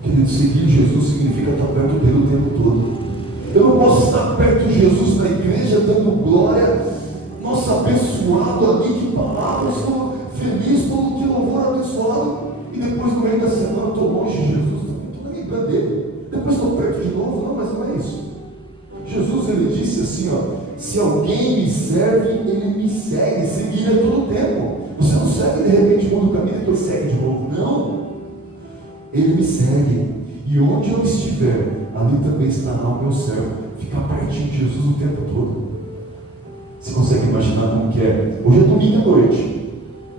Querido, seguir Jesus significa estar perto dele o tempo todo. Eu não posso estar perto de Jesus na igreja, dando glória, nossa, abençoado ali, que palavras, estou feliz, que louvor abençoado, e depois no meio da semana estou longe de Jesus, estou lembrando dele, depois estou perto de novo. Não, mas não é isso. Jesus, ele disse assim, se alguém me serve, ele me segue. Seguir é todo o tempo. Você não segue de repente muda o caminho e depois segue de novo. Não. Ele me segue. E onde eu estiver, ali também estará o meu servo. Ficar pertinho de Jesus o tempo todo. Você consegue imaginar como que é? Hoje é domingo à noite.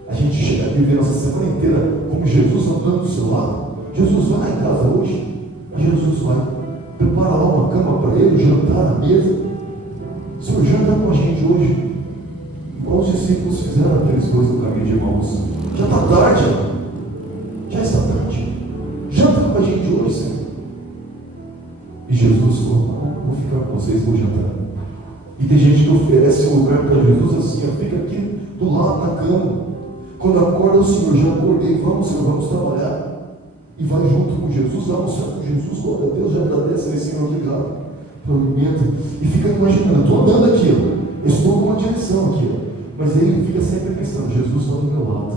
A gente chega a viver nossa semana inteira como Jesus andando do seu lado. Jesus vai lá em casa hoje. Jesus vai. Prepara lá uma cama para ele, jantar à mesa. O Senhor janta com a gente hoje. Igual os discípulos fizeram aqueles dois no caminho de Emmaus. Já está tarde. Já está tarde. Janta com a gente hoje, Senhor. E Jesus falou: vou ficar com vocês, vou jantar. E tem gente que oferece um lugar para Jesus assim, fica aqui do lado da cama. Quando acorda o Senhor, já acordei, vamos, Senhor, vamos trabalhar. E vai junto com Jesus, almoçar com Jesus. Glória a Deus, já agradece aí, Senhor, obrigado pelo alimento. E fica imaginando, estou andando aqui, eu estou com uma direção aqui, mas ele fica sempre pensando: Jesus está do meu lado.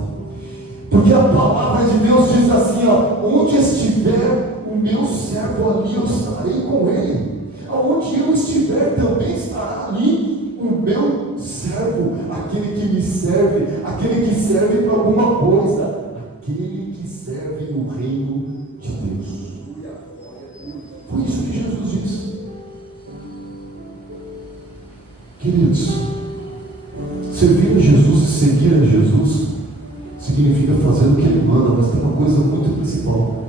Porque a palavra de Deus diz assim, onde estiver o meu servo, ali eu estarei com ele. Aonde eu estiver, também estará ali o meu servo, aquele que me serve, aquele que serve para alguma coisa, aquele que serve o reino de Deus. Foi isso que Jesus disse. Queridos, servir a Jesus e seguir a Jesus significa fazer o que ele manda, mas tem uma coisa muito principal: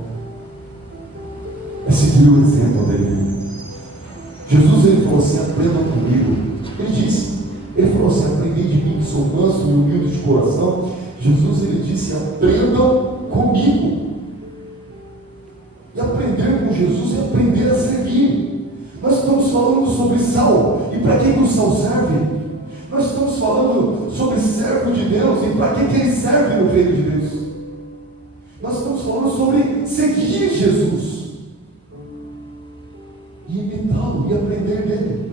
é seguir o exemplo dele. Jesus, ele falou assim: aprenda comigo. Ele falou assim: aprendei de mim que sou manso e humilde de coração. Jesus, ele disse: aprendam comigo. E aprender com Jesus é aprender a seguir. Nós estamos falando sobre sal. E para que o sal serve? Nós estamos falando sobre servo de Deus. E para que ele serve no reino de Deus? Nós estamos falando sobre seguir Jesus e imitá-lo e aprender dele.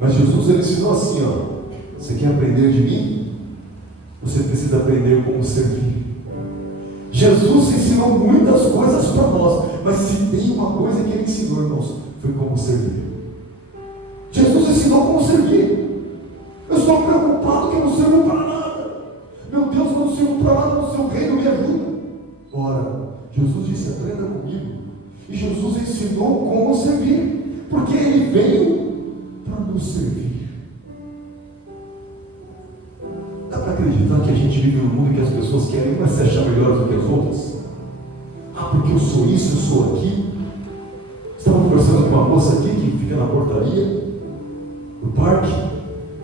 Mas Jesus, ele ensinou assim: você quer aprender de mim? Você precisa aprender como servir. Jesus ensinou muitas coisas para nós, mas se tem uma coisa que ele ensinou, irmãos, foi como servir. Jesus ensinou como servir. Eu estou preocupado que eu não sirvo para nada. Meu Deus, eu não sirvo para nada no seu reino, me ajuda. Ora, Jesus disse: aprenda comigo. E Jesus ensinou como servir, porque ele veio para nos servir. Dá para acreditar que a gente vive num mundo em que as pessoas querem se achar melhores do que as outras? Porque eu sou isso, eu sou aqui. Estava conversando com uma moça aqui que fica na portaria do parque,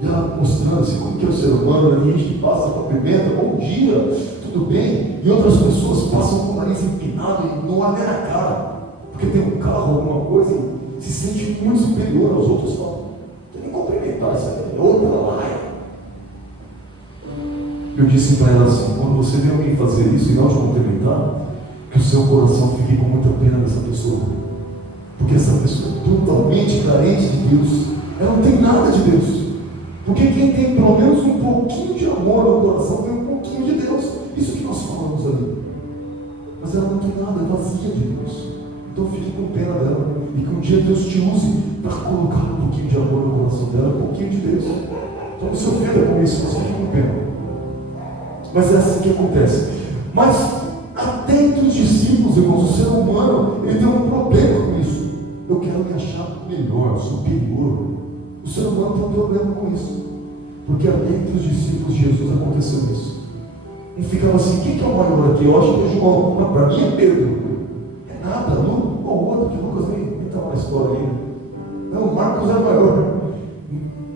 e ela mostrando assim como que é o ser humano, a gente que passa com a pimenta: bom dia, tudo bem? E outras pessoas passam com o nariz empinado e não olha na cara, porque tem um carro, alguma coisa, e se sente muito superior aos outros. Falam: não tem nem cumprimentar, isso aqui é outra lá. Eu disse para ela assim: quando você vê alguém fazer isso e não te cumprimentar, que o seu coração fique com muita pena dessa pessoa, porque essa pessoa é totalmente carente de Deus, ela não tem nada de Deus. Porque quem tem pelo menos um pouquinho de amor no coração tem um pouquinho de Deus. Isso que nós falamos ali. Mas ela não tem nada, é vazia de Deus. Então fique com pena dela, e que um dia Deus te use para colocar um pouquinho de amor no coração dela, um pouquinho de Deus. Então não se ofenda com isso, mas fique com pena. Mas é assim que acontece. Mas até entre os discípulos, irmãos, o ser humano, ele tem um problema com isso. Eu quero me achar melhor, superior. O ser humano tem um problema com isso, porque até entre os discípulos de Jesus aconteceu isso. Um ficava assim: quem que é o maior aqui? Eu acho que é João. Mas para mim é Pedro. É nada, ou o outro, que Lucas nem está na história ainda. Não, Marcos é maior.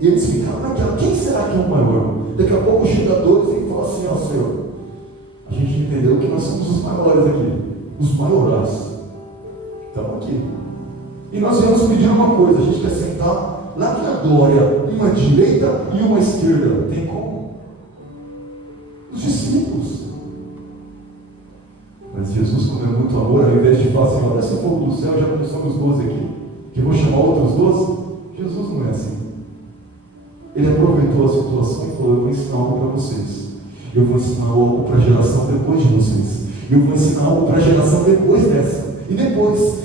E eles ficaram naquela, quem será que é o maior? Daqui a pouco os chegadores e falam assim, ó Senhor, a gente entendeu que nós somos os maiores aqui, os maiorais. Estamos aqui. E nós viemos pedir uma coisa, a gente quer sentar lá na glória, uma direita e uma esquerda. Tem como? Os discípulos. Mas Jesus, como é muito amor, ao invés de falar assim, olha, se eu for do céu, já não somos 12 aqui, que eu vou chamar outros 12, Jesus não é assim. Ele aproveitou a situação e falou, eu vou ensinar algo para vocês. Eu vou ensinar algo para a geração depois de vocês. Eu vou ensinar algo para a geração depois dessa. E depois,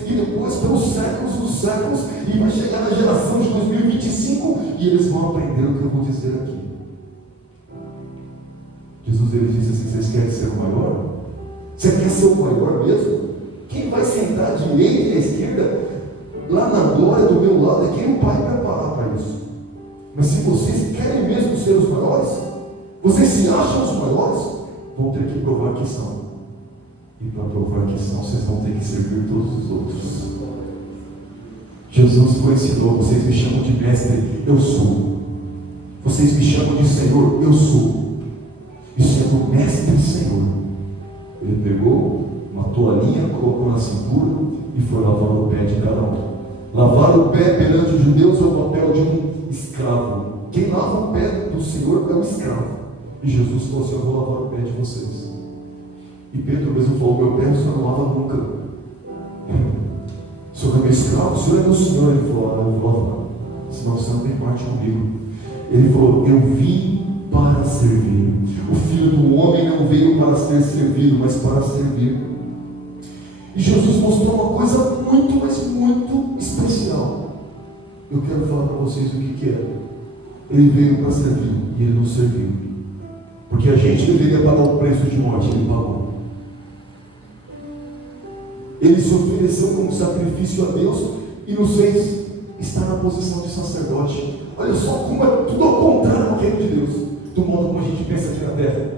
pelos séculos dos séculos, e vai chegar na geração de 2025, e eles vão aprender o que eu vou dizer aqui. Jesus, ele disse assim, vocês querem ser o maior? Você quer ser o maior mesmo? Quem vai sentar à direita e à esquerda, lá na glória do meu lado, é quem o Pai preparar para isso. Mas se vocês querem mesmo ser os maiores, vocês se acham os maiores, vão ter que provar que são. E para provar que são, vocês vão ter que servir todos os outros. Jesus foi ensinou, vocês me chamam de mestre, eu sou. Vocês me chamam de Senhor, eu sou. E sendo mestre e Senhor, ele pegou uma toalhinha, colocou na cintura e foi lavar o pé de cada um. Lavar o pé perante os judeus é o papel de um escravo. Quem lava o pé do Senhor é o escravo. E Jesus falou assim, eu vou lavar o pé de vocês. E Pedro mesmo falou, meu pé o Senhor não lava nunca. O Senhor é meu escravo, o Senhor é meu Senhor. Ele falou, eu vou lavar, senão você não tem parte comigo. Ele falou, eu vim para servir. O Filho do Homem não veio para ser servido, mas para servir. E Jesus mostrou uma coisa muito, mas muito especial. Eu quero falar para vocês o que é. Ele veio para servir e ele não serviu. Porque a gente deveria pagar o preço de morte, ele pagou. Ele se ofereceu como sacrifício a Deus e nos fez estar na posição de sacerdote. Olha só como é tudo ao contrário no reino de Deus, do modo como a gente pensa aqui na terra.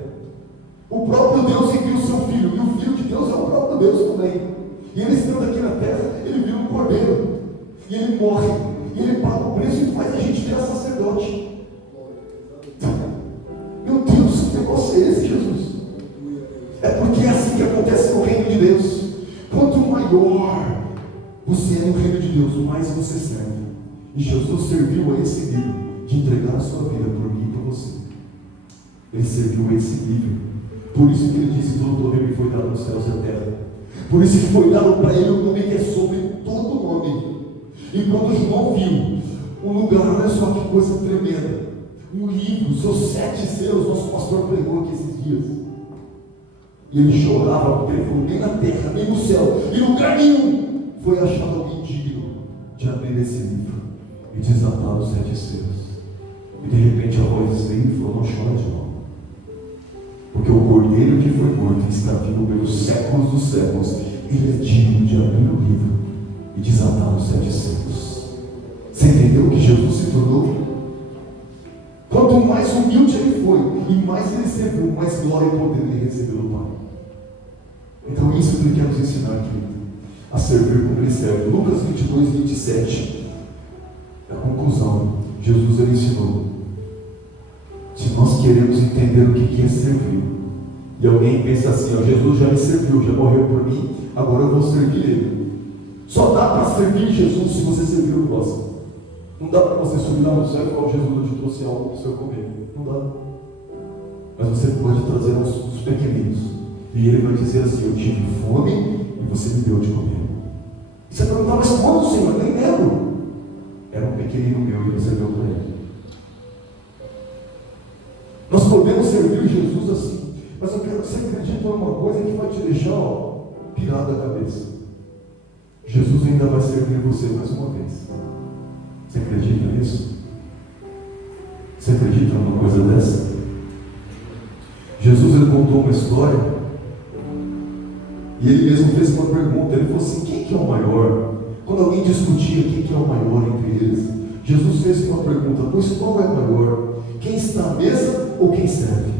O próprio Deus envia o seu Filho, e o Filho de Deus é o próprio Deus também. E ele estando aqui na terra, ele vira um cordeiro, e ele morre, e ele paga o preço e faz a gente virar sacerdote. Meu Deus, que negócio é esse, Jesus? É porque é assim que acontece no reino de Deus. Quanto maior você é no reino de Deus, mais você serve. E Jesus serviu a esse nível de entregar a sua vida por mim e por você. Ele serviu a esse nível. Por isso que ele disse, todo nome me foi dado nos céus e na terra. Por isso que foi dado para ele o nome que é sobre todo nome. E quando João viu um lugar, olha só que coisa tremenda, um livro, seus 7 selos, nosso pastor pregou aqui esses dias. E ele chorava, porque ele falou, nem na terra, nem no céu, em lugar nenhum foi achado alguém digno de abrir esse livro e desatar os 7 selos. E de repente a voz veio e falou, não chora de novo. Porque o cordeiro que foi morto está vivo pelos séculos dos séculos. Ele é digno de abrir o livro e desatar os 7 selos. Você entendeu que Jesus se tornou? Quanto mais humilde ele foi, e mais ele serviu, mais glória e poder ele recebeu do Pai. Então isso que ele quer nos ensinar aqui, a servir como ele serve. Lucas 22, 27, a conclusão. Jesus ele ensinou. Se nós queremos entender o que é servir, e alguém pensa assim, ó, Jesus já me serviu, já morreu por mim, agora eu vou servir ele. Só dá para servir Jesus se você servir o próximo. Não dá para você subir lá no céu e falar, Jesus, eu te trouxe algo para o seu comer. Não dá. Mas você pode trazer uns pequeninos. E ele vai dizer assim, eu tive fome e você me deu de comer. E você perguntar, mas como, Senhor? Eu nem lembro. Era um pequenino meu e você deu para ele. Nós podemos servir Jesus assim. Mas eu quero que você acredite em uma coisa que vai te deixar pirado a cabeça. Jesus ainda vai servir você mais uma vez. Você acredita nisso? Você acredita numa coisa dessa? Jesus ele contou uma história e ele mesmo fez uma pergunta. Ele falou assim, quem que é o maior? Quando alguém discutia quem que é o maior entre eles, Jesus fez uma pergunta, pois qual é o maior? Quem está à mesa ou quem serve?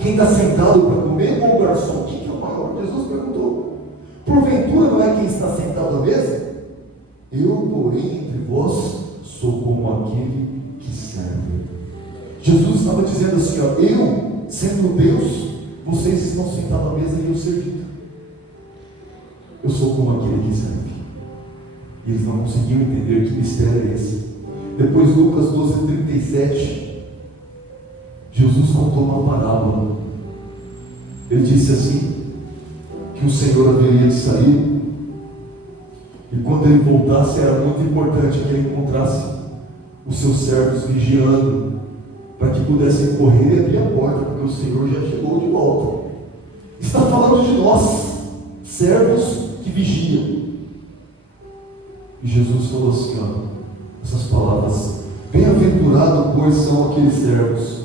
Quem está sentado para comer ou o garçom? Quem que é o maior? Jesus perguntou. Porventura não é quem está sentado à mesa? Eu, porém, entre vós, sou como aquele que serve. Jesus estava dizendo assim, ó, eu, sendo Deus, vocês estão sentados à mesa e eu servindo. Eu sou como aquele que serve. E eles não conseguiam entender que mistério é esse. Depois, Lucas 12:37, Jesus contou uma parábola. Ele disse assim, que o Senhor haveria de sair, e quando ele voltasse era muito importante que ele encontrasse os seus servos vigiando, para que pudessem correr e abrir a porta, porque o Senhor já chegou de volta. Está falando de nós, servos que vigiam. E Jesus falou assim, ó, essas palavras: bem-aventurado, pois, são aqueles servos,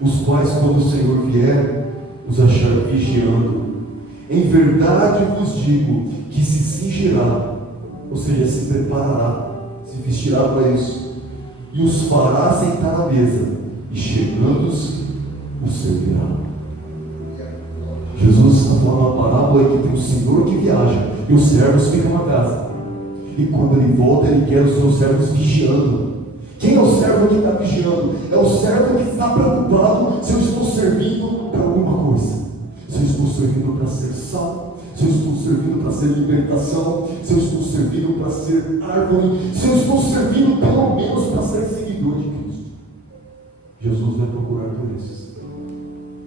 os quais, quando o Senhor vier, os achar vigiando. Em verdade vos digo que se cingirá, ou seja, se preparará, se vestirá para isso, e os fará sentar à mesa, e chegando-se, os servirá. Jesus está falando uma parábola que tem um senhor que viaja, e os servos ficam na casa. E quando ele volta, ele quer os seus servos vigiando. Quem é o servo que está vigiando? É o servo que está preocupado se eu estou servindo para alguma coisa. Se eu estou servindo para ser sal, se eu estou servindo para ser libertação, se eu estou servindo para ser árvore, se eu estou servindo pelo menos para ser seguidor de Cristo. Jesus vai procurar por esses.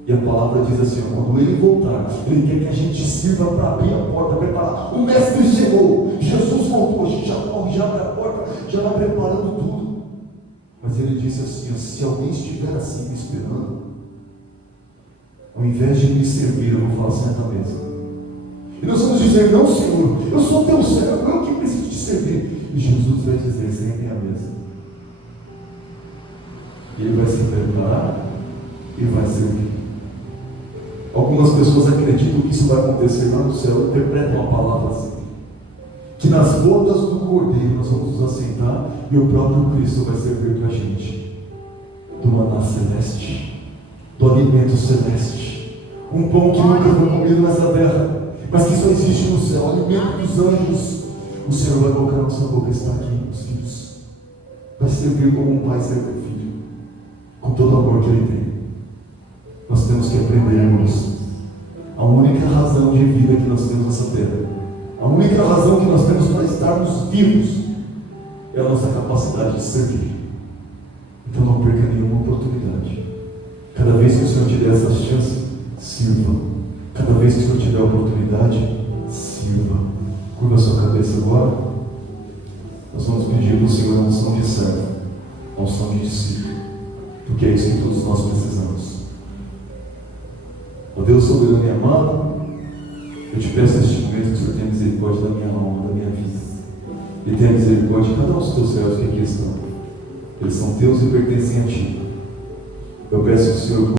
E a palavra diz assim, quando ele voltar, ele quer que a gente sirva para abrir a porta, preparar. O mestre chegou, Jesus voltou, a gente já corre, já abre a porta, já vai preparando tudo. Mas ele disse assim, se alguém estiver assim me esperando, ao invés de me servir, eu vou falar, senta à mesa. E nós vamos dizer, não, Senhor, eu sou teu servo, eu que preciso te servir. E Jesus vai dizer, sentem à mesa. E ele vai se preparar e vai servir. Algumas pessoas acreditam que isso vai acontecer lá no céu, interpretam a palavra assim, que nas bodas do Cordeiro nós vamos nos assentar e o próprio Cristo vai servir para a gente do maná celeste, do alimento celeste, um pão que nunca foi comido nessa terra, mas que só existe no céu, o alimento dos anjos. O Senhor vai colocar na nossa boca, está aqui, os filhos, vai servir como um pai serve o filho, com todo o amor que ele tem. Nós temos que aprender, irmãos, a única razão de vida que nós temos nessa terra, a única razão que nós temos para estarmos vivos, é a nossa capacidade de servir. Então não perca nenhuma oportunidade. Cada vez que o Senhor te der essa chance, sirva. Cada vez que o Senhor te der a oportunidade, sirva. Curva a sua cabeça agora. Nós vamos pedir para o Senhor a unção de servo, a unção de discípulo, porque é isso que todos nós precisamos. Ó Deus soberano e amado, eu te peço neste momento que o Senhor tenha misericórdia da minha alma, da minha vida, e tenha misericórdia de cada um dos teus servos que aqui estão. Eles são teus e pertencem a ti. Eu peço que o Senhor